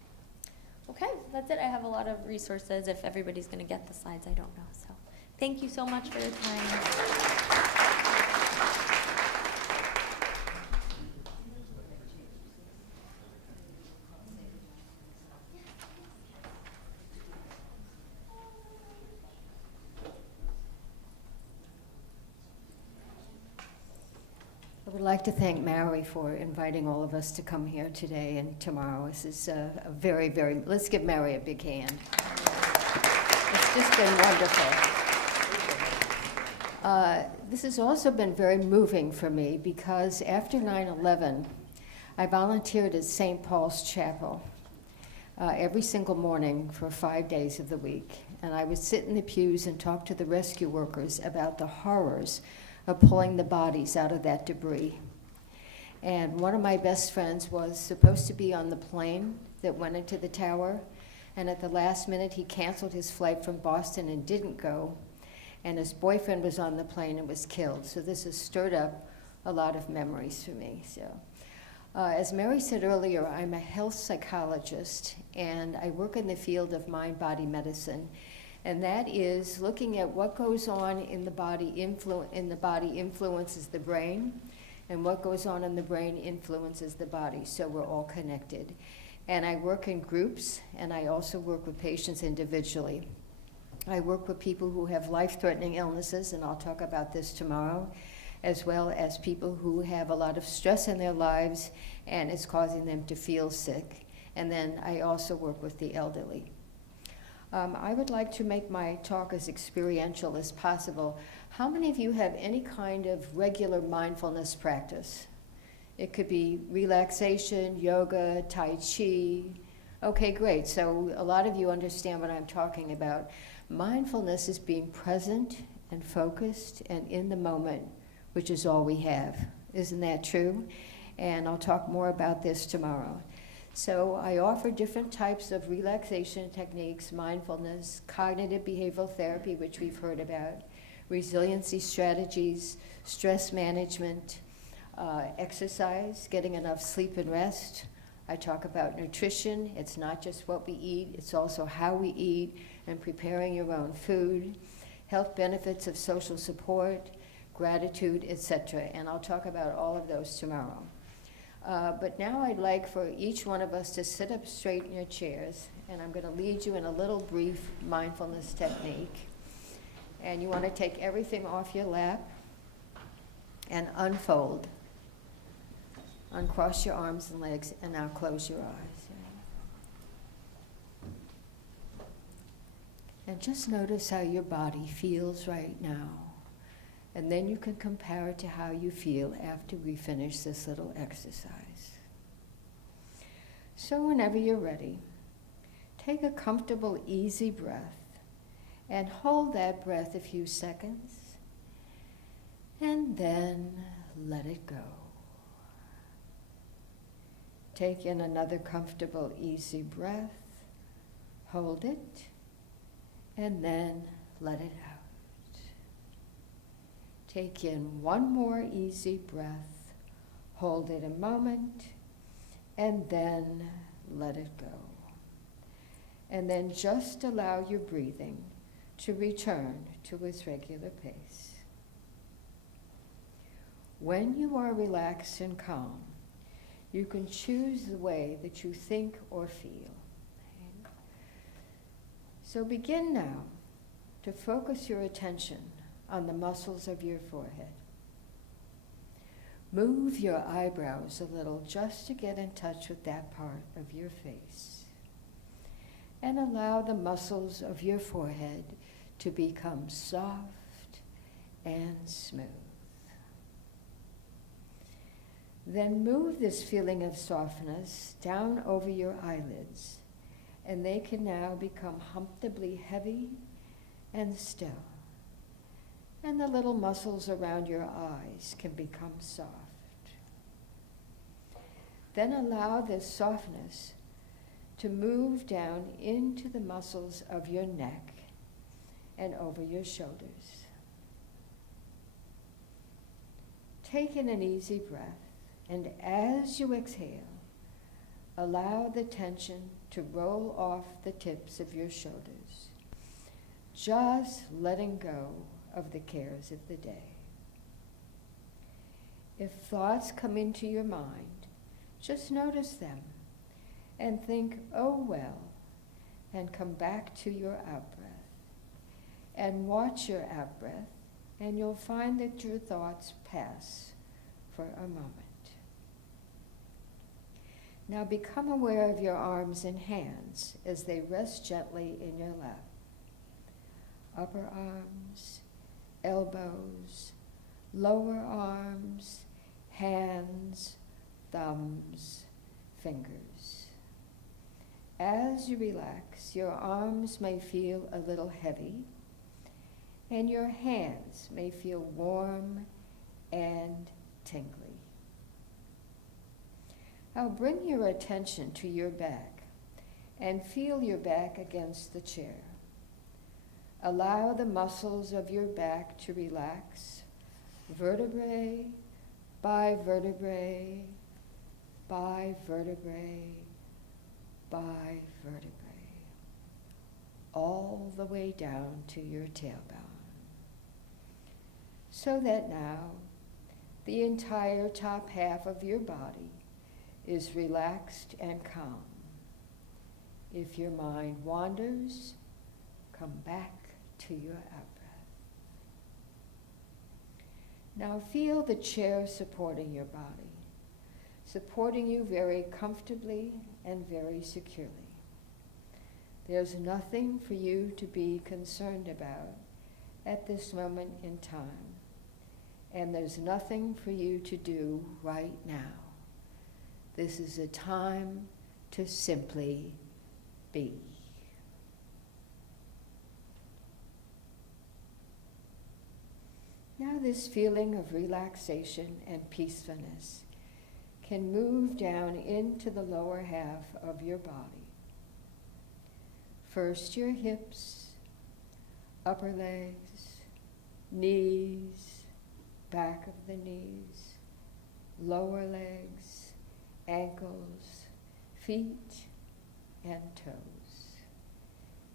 Okay, that's it. I have a lot of resources. If everybody's going to get the slides, I don't know. So thank you so much for your time. I would like to thank Mary for inviting all of us to come here today and tomorrow. This is a very, very, let's give Mary a big hand. It's just been wonderful. This has also been very moving for me, because after 9/11, I volunteered at St. Paul's Chapel every single morning for 5 days of the week. And I would sit in the pews and talk to the rescue workers about the horrors of pulling the bodies out of that debris. And one of my best friends was supposed to be on the plane that went into the tower, and at the last minute he canceled his flight from Boston and didn't go, and his boyfriend was on the plane and was killed. So this has stirred up a lot of memories for me. So, as Mary said earlier, I'm a health psychologist, and I work in the field of mind-body medicine. And that is looking at what goes on in the body influences the brain, and what goes on in the brain influences the body. So we're all connected. And I work in groups, and I also work with patients individually. I work with people who have life-threatening illnesses, and I'll talk about this tomorrow, as well as people who have a lot of stress in their lives, and it's causing them to feel sick. And then I also work with the elderly. I would like to make my talk as experiential as possible. How many of you have any kind of regular mindfulness practice? It could be relaxation, yoga, tai chi. Okay, great. So a lot of you understand what I'm talking about. Mindfulness is being present and focused and in the moment, which is all we have. Isn't that true? And I'll talk more about this tomorrow. So I offer different types of relaxation techniques: mindfulness, cognitive behavioral therapy, which we've heard about, resiliency strategies, stress management, exercise, getting enough sleep and rest, I talk about nutrition. It's not just what we eat, it's also how we eat and preparing your own food, health benefits of social support, gratitude, etc. And I'll talk about all of those tomorrow. But now I'd like for each one of us to sit up straight in your chairs, and I'm going to lead you in a little brief mindfulness technique. And you want to take everything off your lap and unfold. Uncross your arms and legs, and now close your eyes. And just notice how your body feels right now. And then you can compare it to how you feel after we finish this little exercise. So whenever you're ready, take a comfortable, easy breath and hold that breath a few seconds, and then let it go. Take in another comfortable, easy breath, hold it, and then let it out. Take in one more easy breath, hold it a moment, and then let it go. And then just allow your breathing to return to its regular pace. When you are relaxed and calm, you can choose the way that you think or feel. So begin now to focus your attention on the muscles of your forehead. Move your eyebrows a little just to get in touch with that part of your face. And allow the muscles of your forehead to become soft and smooth. Then move this feeling of softness down over your eyelids, and they can now become comfortably heavy and still. And the little muscles around your eyes can become soft. Then allow this softness to move down into the muscles of your neck and over your shoulders. Take in an easy breath. And as you exhale, allow the tension to roll off the tips of your shoulders, just letting go of the cares of the day. If thoughts come into your mind, just notice them and think, oh well, and come back to your out-breath. And watch your out-breath, and you'll find that your thoughts pass for a moment. Now become aware of your arms and hands as they rest gently in your lap. Upper arms, elbows, lower arms, hands, thumbs, fingers. As you relax, your arms may feel a little heavy, and your hands may feel warm and tingly. Now bring your attention to your back and feel your back against the chair. Allow the muscles of your back to relax, vertebrae by vertebrae by vertebrae by vertebrae, all the way down to your tailbone. So that now the entire top half of your body is relaxed and calm. If your mind wanders, come back to your out-breath. Now feel the chair supporting your body, supporting you very comfortably and very securely. There's nothing for you to be concerned about at this moment in time, and there's nothing for you to do right now. This is a time to simply be. Now this feeling of relaxation and peacefulness can move down into the lower half of your body. First your hips, upper legs, knees, back of the knees, lower legs, ankles, feet and toes,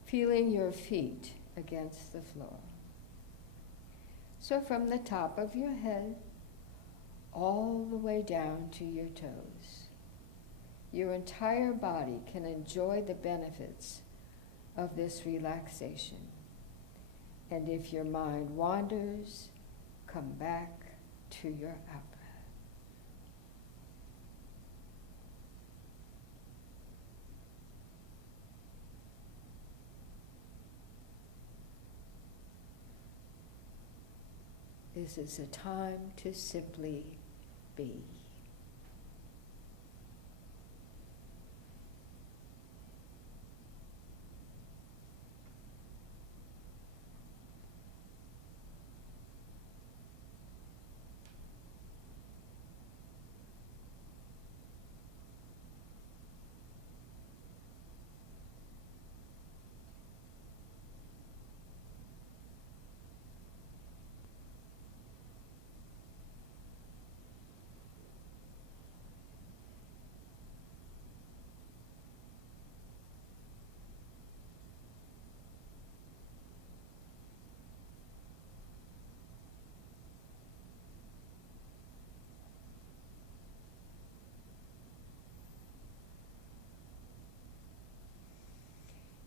feeling your feet against the floor. So from the top of your head all the way down to your toes, your entire body can enjoy the benefits of this relaxation. And if your mind wanders, come back to your out-breath. This is a time to simply be.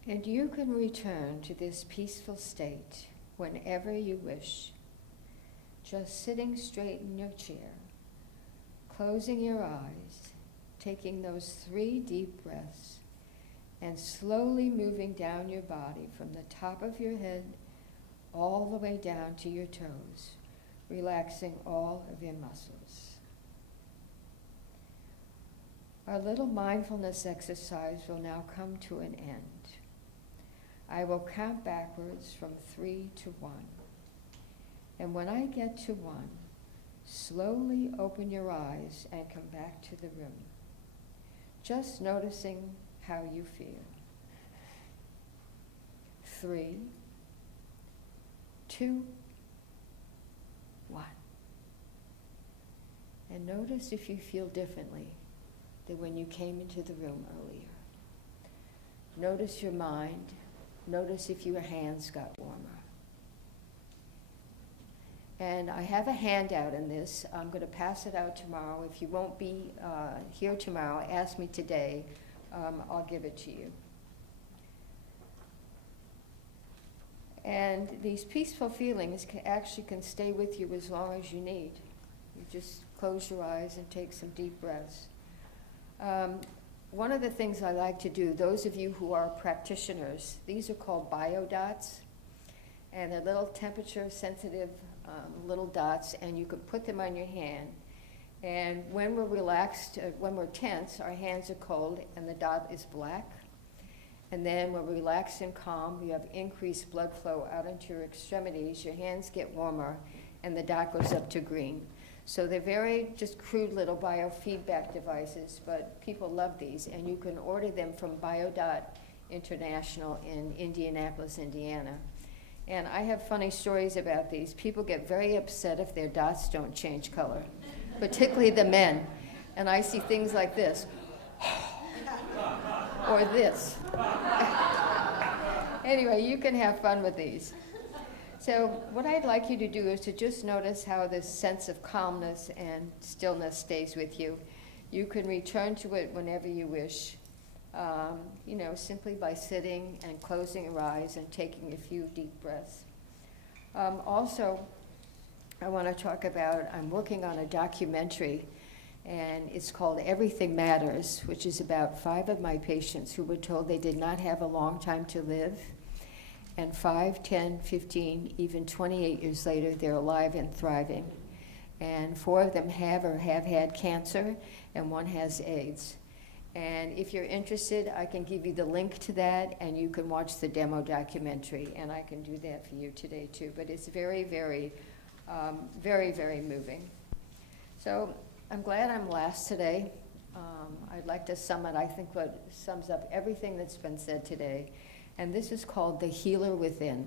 And you can return to this peaceful state whenever you wish, just sitting straight in your chair, closing your eyes, taking those 3 deep breaths, and slowly moving down your body from the top of your head all the way down to your toes, relaxing all of your muscles. Our little mindfulness exercise will now come to an end. I will count backwards from 3 to 1. And when I get to 1, slowly open your eyes and come back to the room, just noticing how you feel. 3, 2, 1. And notice if you feel differently than when you came into the room earlier. Notice your mind. Notice if your hands got warmer. And I have a handout in this. I'm going to pass it out tomorrow. If you won't be here tomorrow, ask me today. I'll give it to you. And these peaceful feelings actually can stay with you as long as you need. You just close your eyes and take some deep breaths. One of the things I like to do, those of you who are practitioners, these are called biodots, and they're little temperature-sensitive little dots, and you can put them on your hand. And when we're relaxed, when we're tense, our hands are cold, and the dot is black. And then when we're relaxed and calm, you have increased blood flow out into your extremities, your hands get warmer, and the dot goes up to green. So they're very just crude little biofeedback devices, but people love these, and you can order them from Biodot International in Indianapolis, Indiana. And I have funny stories about these. People get very upset if their dots don't change color, particularly the men. And I see things like this, or this. Anyway, you can have fun with these. So what I'd like you to do is to just notice how this sense of calmness and stillness stays with you. You can return to it whenever you wish, simply by sitting and closing your eyes and taking a few deep breaths. Also, I want to talk about, I'm working on a documentary, and it's called Everything Matters, which is about 5 of my patients who were told they did not have a long time to live. And 5, 10, 15, even 28 years later, they're alive and thriving. And 4 of them have or have had cancer, and 1 has AIDS. And if you're interested, I can give you the link to that, and you can watch the demo documentary, and I can do that for you today too. But it's very, very, very moving. So I'm glad I'm last today. I'd like to sum it, I think, what sums up everything that's been said today. And this is called the healer within.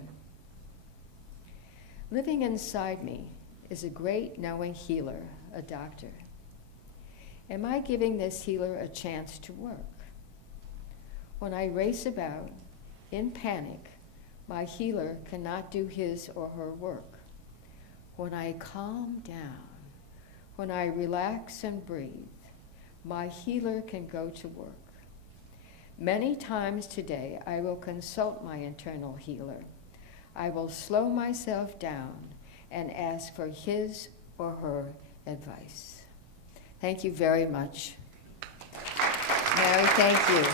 Living inside me is a great knowing healer, a doctor. Am I giving this healer a chance to work? When I race about in panic, my healer cannot do his or her work. When I calm down, when I relax and breathe, my healer can go to work. Many times today, I will consult my internal healer. I will slow myself down and ask for his or her advice. Thank you very much. Mary, thank you.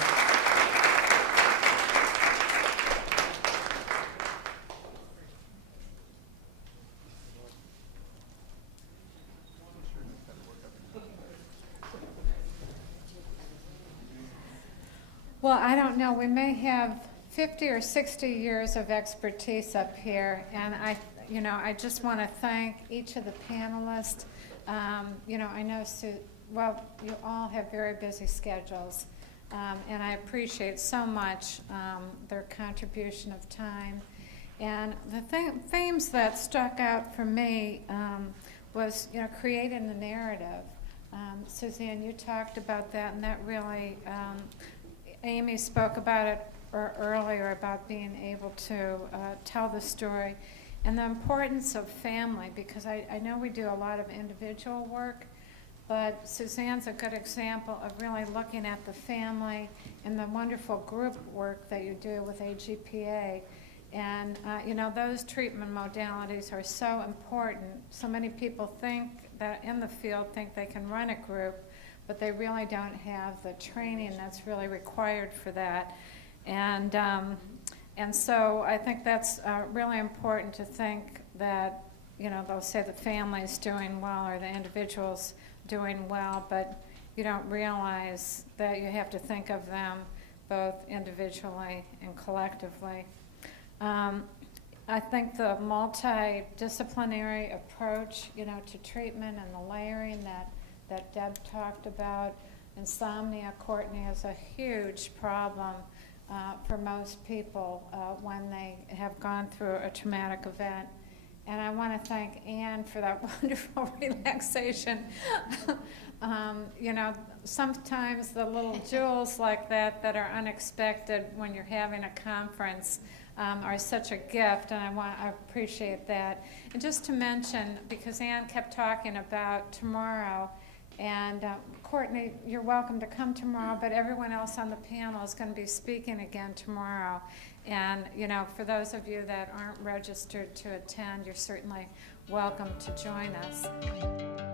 Well, I don't know, we may have 50 or 60 years of expertise up here, and I just want to thank each of the panelists. I know, you all have very busy schedules, and I appreciate so much their contribution of time. And the themes that stuck out for me was, creating the narrative. Suzanne, you talked about that, and that really, Amy spoke about it earlier, about being able to tell the story and the importance of family, because I know we do a lot of individual work, but Suzanne's a good example of really looking at the family and the wonderful group work that you do with AGPA. And, those treatment modalities are so important. So many people in the field think they can run a group, but they really don't have the training that's really required for that. And so I think that's really important to think that, they'll say the family's doing well or the individual's doing well, but you don't realize that you have to think of them both individually and collectively. I think the multidisciplinary approach, to treatment and the layering that Deb talked about. Insomnia, Courtney, is a huge problem for most people when they have gone through a traumatic event. And I want to thank Anne for that wonderful relaxation. Sometimes the little jewels like that are unexpected when you're having a conference are such a gift, and I appreciate that. And just to mention, because Anne kept talking about tomorrow, and Courtney, you're welcome to come tomorrow, but everyone else on the panel is going to be speaking again tomorrow. And, for those of you that aren't registered to attend, you're certainly welcome to join us.